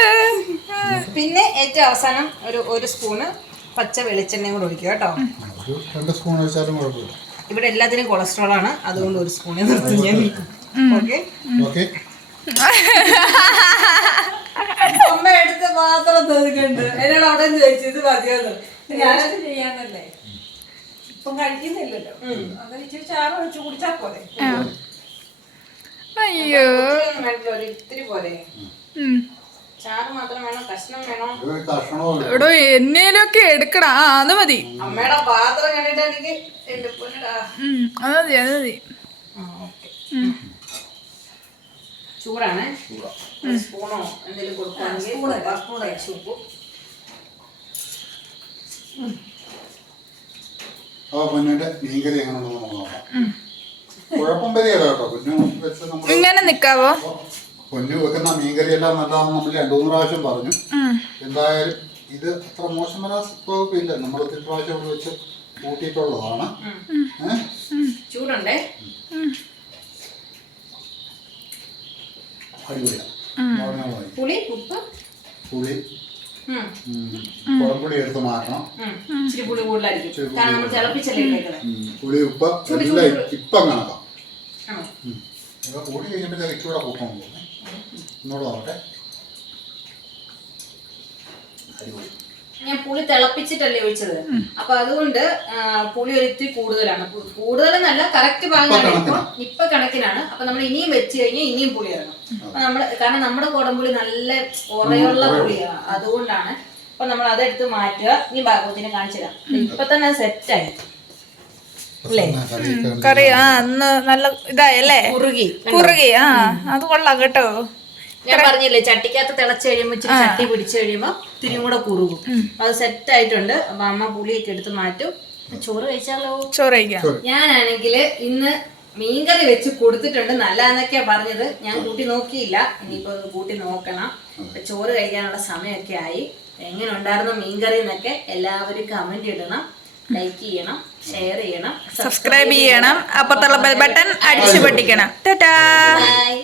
പിന്നെ ഏറ്റവും അവസാനം ഒരു സ്പൂണ് പച്ച വെളിച്ചെണ്ണയും കൂടെ ഒഴിക്കുക കേട്ടോ. ഒരു 2 സ്പൂൺ ഒഴിച്ചാലും കുഴപ്പമില്ല. ഇവിടെ എല്ലാത്തിനും കൊളസ്ട്രോൾ ആണ്, അതുകൊണ്ട് 1 സ്പൂണേ നിർത്തും ഞാൻ. Okay, okay. അമ്മ എടുത്ത പാത്രം തീർക്കണ്ട്. എന്നോട് അവിടെ ചോദിച്ചു ഇത് മതിയാന്ന്. ഞാനത് ചെയ്യാനല്ലേ ഇപ്പം കഴിക്കുന്നില്ലല്ലോ. അങ്ങനെ ഇച്ചിരി ചാറ് ഒഴിച്ച് കുടിച്ചാൽ പോലെ. അയ്യോ ഒരു ഇത്തിരി പോലെ ചാറ് മാത്രം വേണോ, കഷ്ണം വേണോ? ഒരു കഷ്ണവും എടോ എന്നേലൊക്കെ എടുക്കണം. ആ അത് മതി, അമ്മയുടെ പാത്രം കണ്ടിട്ട് എനിക്ക് എന്റെ പൊന്നടാ. അത് മതി അത് മതി. ഓക്കെ, ചൂടാണ്. ഒരു സ്പൂണോ എന്തെങ്കിലും കൊടുക്കുകയാണെങ്കിൽ സ്പൂൺ അടിച്ചു വെക്കും. അപ്പൊ പൊന്നിന്റെ മീൻകറി എങ്ങനെ ഉണ്ടെന്ന് നമുക്ക് നോക്കാം. കുഴപ്പം വരികയല്ല കേട്ടോ. പൊന്നു വെച്ച് നമ്മൾ ഇങ്ങനെ നിക്കാവോ? പൊന്നു വെക്കുന്ന മീൻകറി എല്ലാം നല്ലതാണെന്ന് നമ്മൾ 2-3 പ്രാവശ്യം പറഞ്ഞു. എന്തായാലും ഇത് അത്ര മോശം വരാൻ വകുപ്പില്ല. നമ്മൾ 1 പ്രാവശ്യം ഇവിടെ വെച്ച് കൂട്ടിയിട്ടുള്ളതാണ്. ചൂടുണ്ടേ. അടിപൊളിയാണ്. പുളി, ഉപ്പ്, പുളി കുളമ്പുളി എടുത്ത് മാറ്റണം. ഇച്ചിരി പുളി കൂടുതലായിരിക്കും, കാരണം നമ്മൾ തിളപ്പിച്ചല്ലേ ഇട്ടേക്കുന്നത്. പുളി ഉപ്പ് എല്ലാം ഇപ്പം കണക്കാം. ഇപ്പൊ കൂടി കഴിഞ്ഞപ്പോഴത്തേക്ക് ഇച്ചിരി കൂട്ടാൻ പോകും. ഒന്നുകൂടെ നോക്കട്ടെ. അടിപൊളി. ഞാൻ പുളി തിളപ്പിച്ചിട്ടല്ലേ ഒഴിച്ചത്, അപ്പൊ അതുകൊണ്ട് പുളി ഒരു ഇത്തിരി കൂടുതലാണ്. കൂടുതലെന്നല്ല, കറക്റ്റ് ഭാഗം ഇപ്പൊ കണക്കിനാണ്. അപ്പൊ നമ്മൾ ഇനിയും വെച്ച് കഴിഞ്ഞാൽ ഇനിയും പുളി ഇറങ്ങും. അപ്പൊ കാരണം നമ്മുടെ കുടംപുളി നല്ല ഉറയുള്ള പുളിയാണ്, അതുകൊണ്ടാണ്. അപ്പൊ നമ്മൾ അതെടുത്ത് മാറ്റുക. ഇനി ഭാഗവതിനെ കാണിച്ചു തരാം. ഇപ്പൊ തന്നെ സെറ്റായി കറി. ആ അന്ന് നല്ല ഇതായല്ലേ, കുറുകി. ആ അത് കൊള്ളാം കേട്ടോ. ഞാൻ പറഞ്ഞില്ലേ, ചട്ടിക്കകത്ത് തിളച്ച് കഴിയുമ്പോ ഇച്ചിരി ചട്ടി പിടിച്ചു കഴിയുമ്പോ തിരിയും കൂടെ കുറുകും. അത് സെറ്റ് ആയിട്ടുണ്ട്. അപ്പൊ അമ്മ പുളിയൊക്കെ എടുത്ത് മാറ്റും. ചോറ് കഴിച്ചാലോ? ചോറ് കഴിക്കാം. ഞാനാണെങ്കില് ഇന്ന് മീൻകറി വെച്ച് കൊടുത്തിട്ടുണ്ട്. നല്ലതെന്നൊക്കെയാ പറഞ്ഞത്. ഞാൻ കൂട്ടി നോക്കിയില്ല, ഇനിയിപ്പോ ഒന്ന് കൂട്ടി നോക്കണം. ചോറ് കഴിക്കാനുള്ള സമയമൊക്കെ ആയി. എങ്ങനെ ഉണ്ടായിരുന്നു മീൻകറി എന്നൊക്കെ എല്ലാവരും കമന്റ് ഇടണം, ലൈക്ക് ചെയ്യണം, ഷെയർ ചെയ്യണം, സബ്സ്ക്രൈബ് ചെയ്യണം. അപ്പത്തുള്ള ബെൽ ബട്ടൺ അടിച്ചു പൊട്ടിക്കണം. ടാറ്റാ. ബൈ.